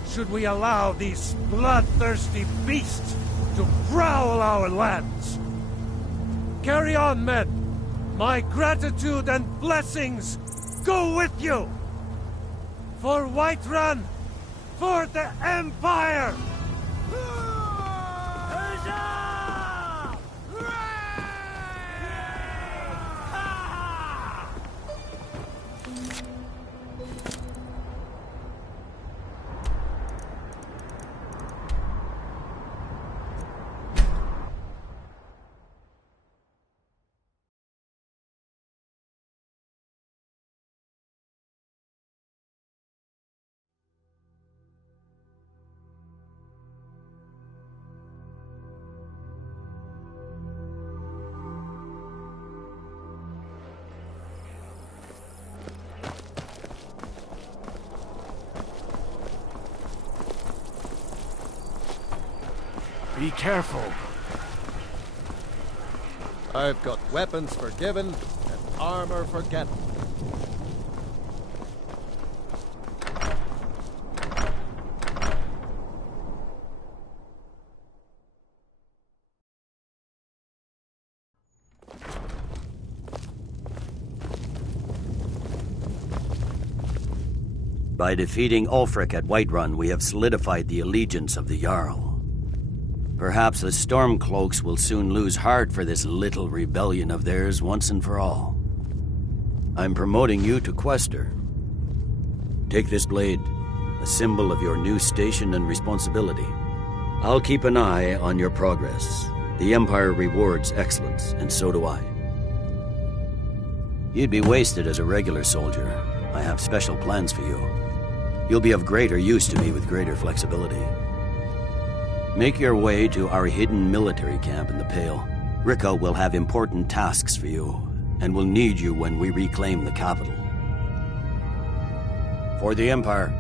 should we allow these bloodthirsty beasts to prowl our lands. Carry on, men. My gratitude and blessings go with you! For Whiterun! For the Empire! Be careful. I've got weapons forgiven and armor forgotten. By defeating Ulfric at Whiterun, we have solidified the allegiance of the Jarl. Perhaps the Stormcloaks will soon lose heart for this little rebellion of theirs once and for all. I'm promoting you to Quester. Take this blade, a symbol of your new station and responsibility. I'll keep an eye on your progress. The Empire rewards excellence, and so do I. You'd be wasted as a regular soldier. I have special plans for you. You'll be of greater use to me with greater flexibility. Make your way to our hidden military camp in the Pale. Rico will have important tasks for you, and will need you when we reclaim the capital. For the Empire.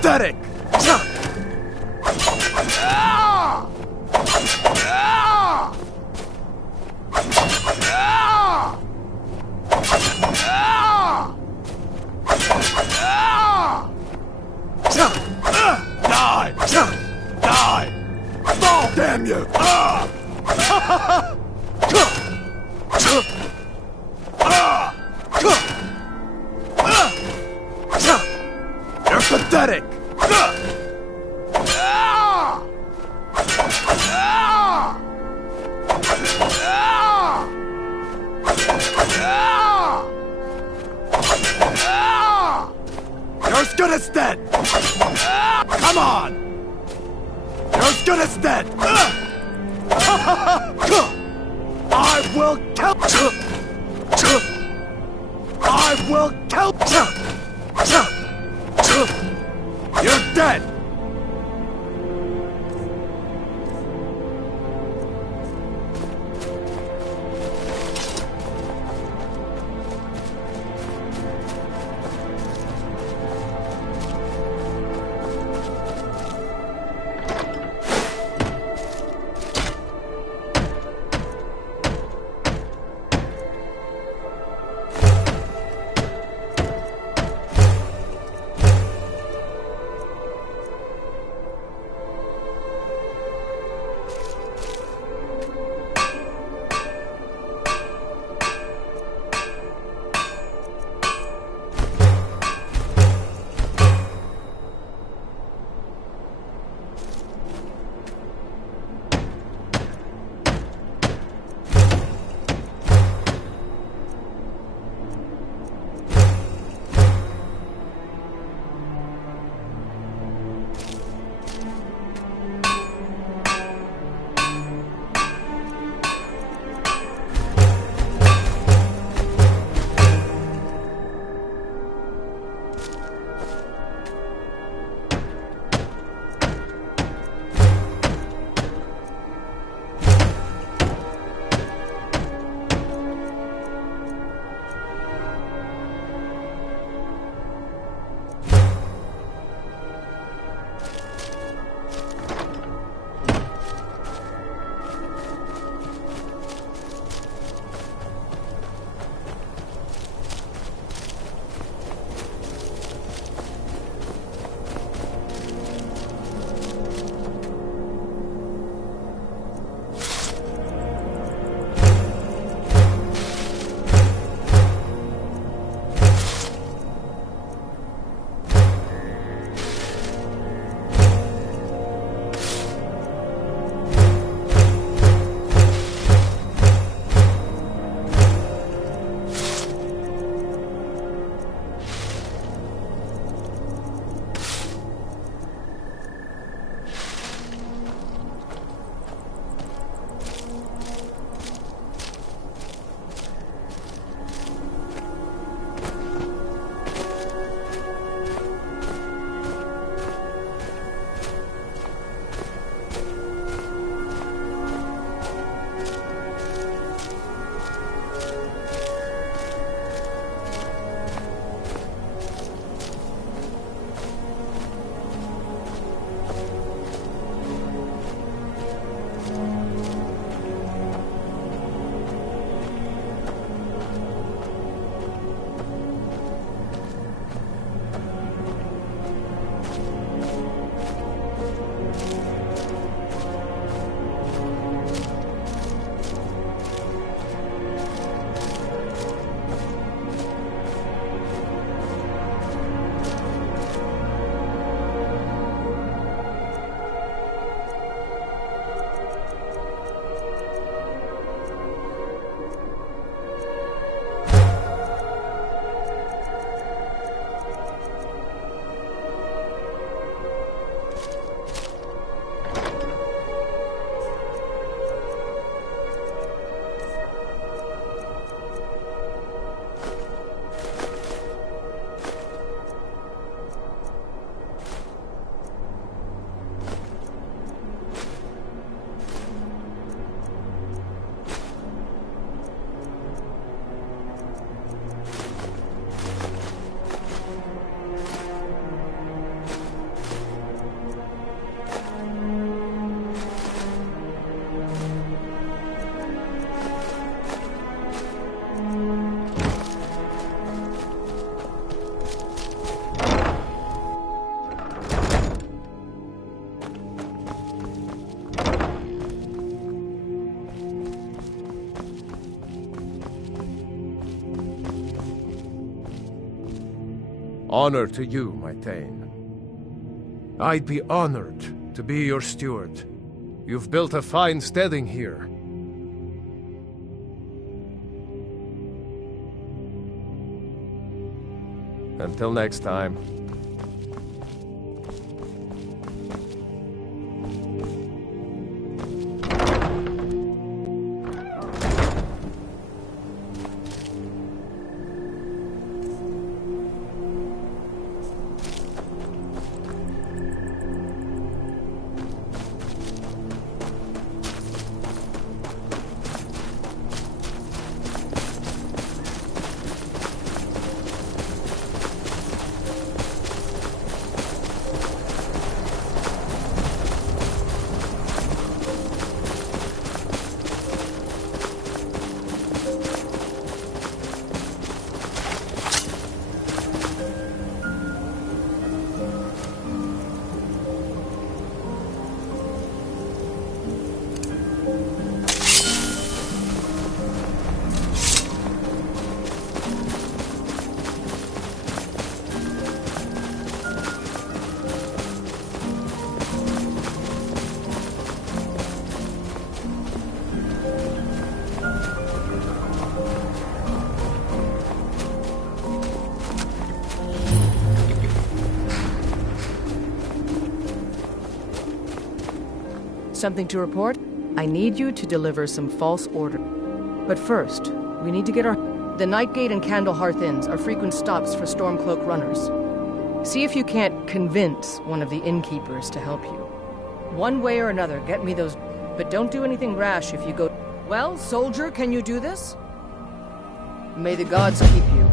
pathetic! Die! Die! Fall, damn you! You're pathetic! You're as good as dead! Come on! You're as good as dead! I will kill you! I will kill you! You're dead! Honor to you, my Thane. I'd be honored to be your steward. You've built a fine steading here. Until next time. Something to report? I need you to deliver some false order. But first, we need to get our... The Nightgate and Candlehearth Inns are frequent stops for Stormcloak runners. See if you can't convince one of the innkeepers to help you. One way or another, get me those... But don't do anything rash if you go... Well, soldier, can you do this? May the gods keep you.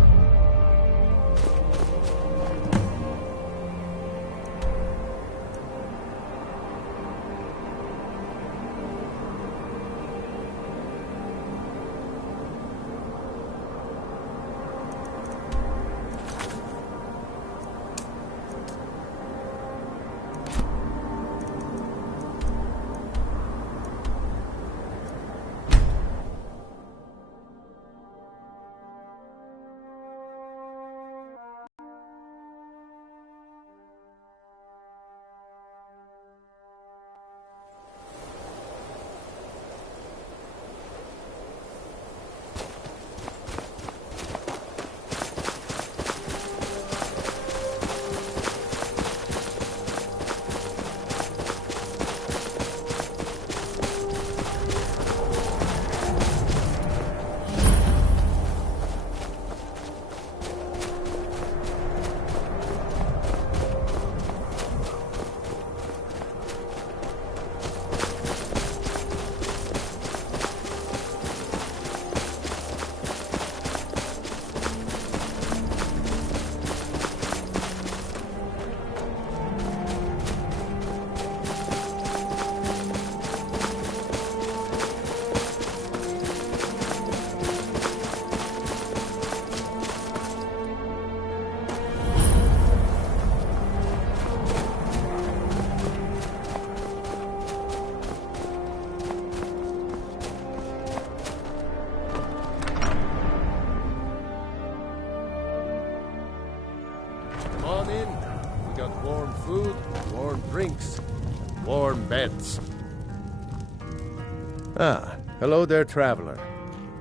Ah, hello there, traveler.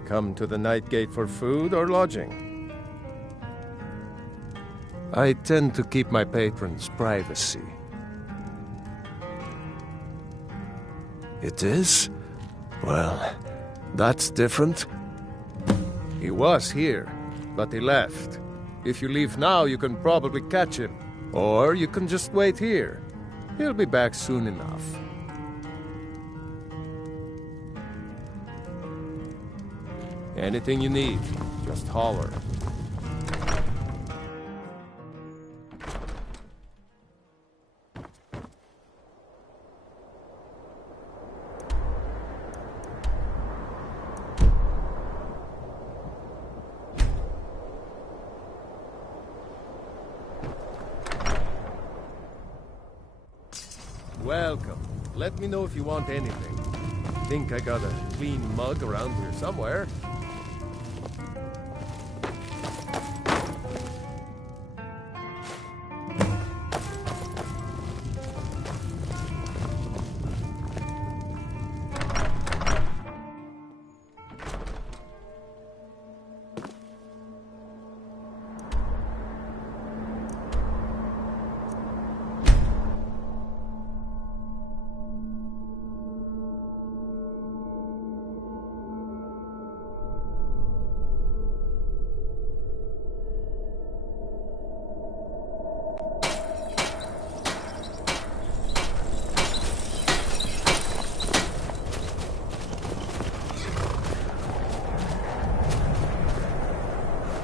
Come to the Nightgate for food or lodging? I tend to keep my patrons' privacy. It is? Well, that's different. He was here, but he left. If you leave now, you can probably catch him. Or you can just wait here. He'll be back soon enough. Anything you need, just holler. Welcome. Let me know if you want anything. Think I got a clean mug around here somewhere.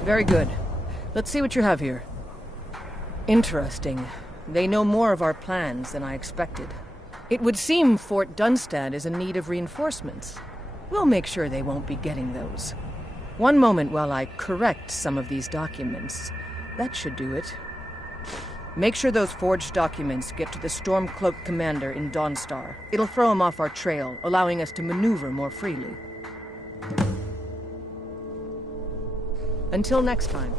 Very good. Let's see what you have here. Interesting. They know more of our plans than I expected. It would seem Fort Dunstad is in need of reinforcements. We'll make sure they won't be getting those. One moment while I correct some of these documents. That should do it. Make sure those forged documents get to the Stormcloak commander in Dawnstar. It'll throw him off our trail, allowing us to maneuver more freely. Until next time.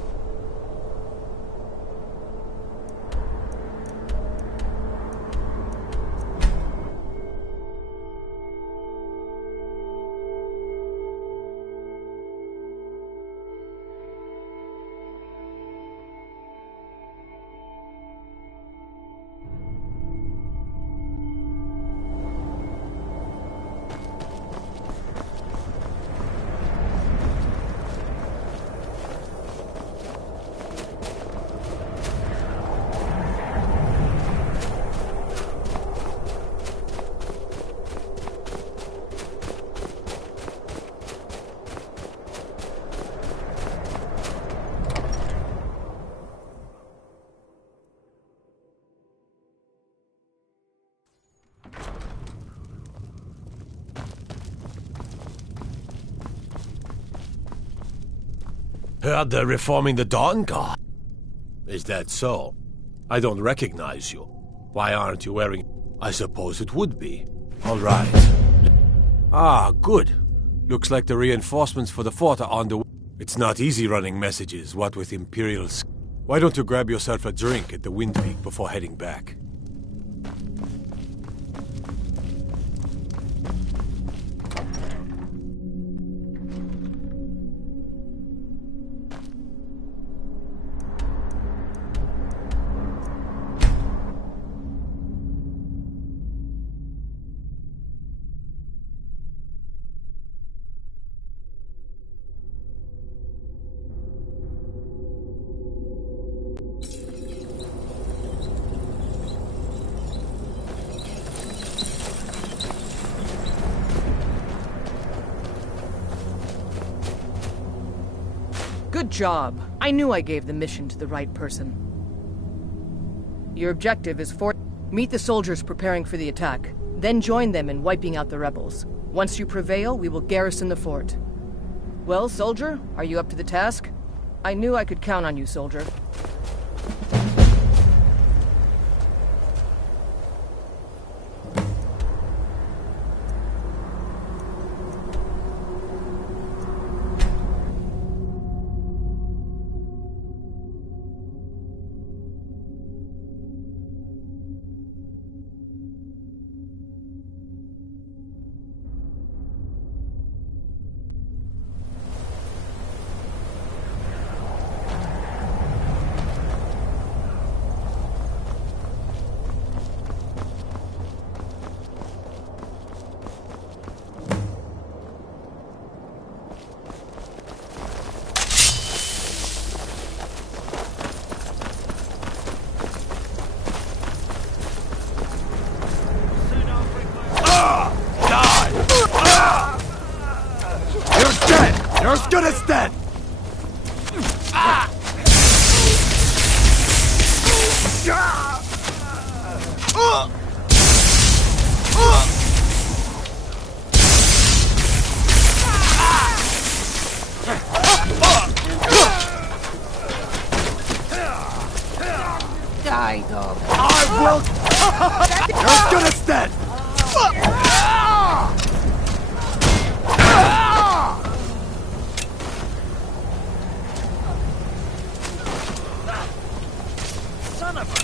Heard they're reforming the Dawn Guard. Is that so? I don't recognize you. Why aren't you wearing... I suppose it would be. All right. Ah, good. Looks like the reinforcements for the fort are on the way. It's not easy running messages, what with Imperials. Why don't you grab yourself a drink at the Wind Peak before heading back? Good job. I knew I gave the mission to the right person. Your objective is meet the soldiers preparing for the attack, then join them in wiping out the rebels. Once you prevail, we will garrison the fort. Well, soldier, are you up to the task? I knew I could count on you, soldier. You're as good as dead! Die, dog. I will... You're as good as dead! Son of a...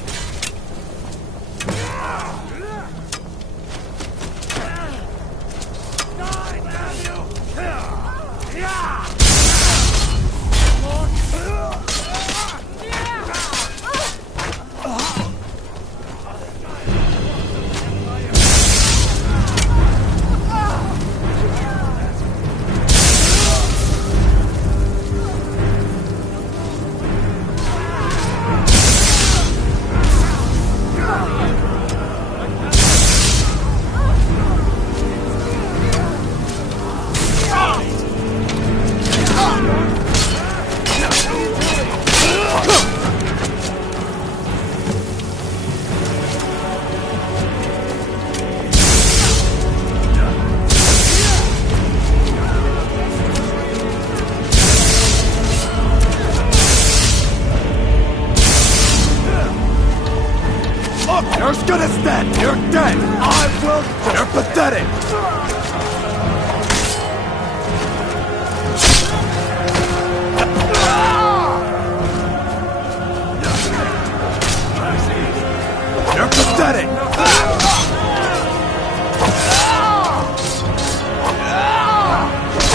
Die, damn you! dead! You're dead! I will... You're pathetic! You're pathetic!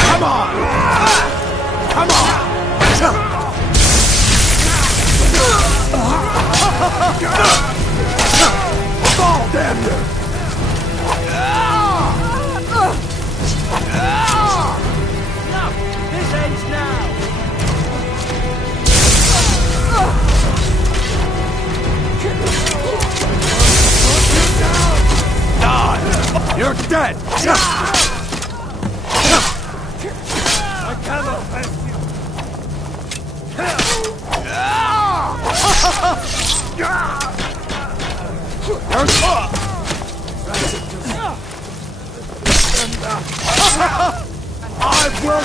Come on! Come on! Fall, damn you! No! This ends now! Die! You're dead! I cannot help you! I will...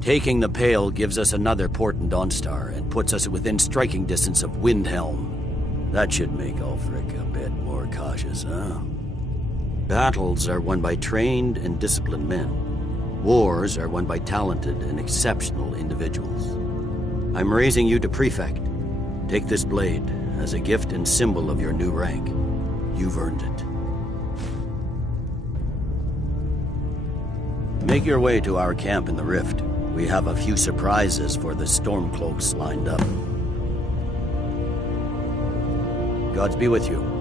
Taking the Pale gives us another port in Dawnstar and puts us within striking distance of Windhelm. That should make Ulfric a bit more cautious, huh? Battles are won by trained and disciplined men. Wars are won by talented and exceptional individuals. I'm raising you to Prefect. Take this blade as a gift and symbol of your new rank. You've earned it. Make your way to our camp in the Rift. We have a few surprises for the Stormcloaks lined up. Gods be with you.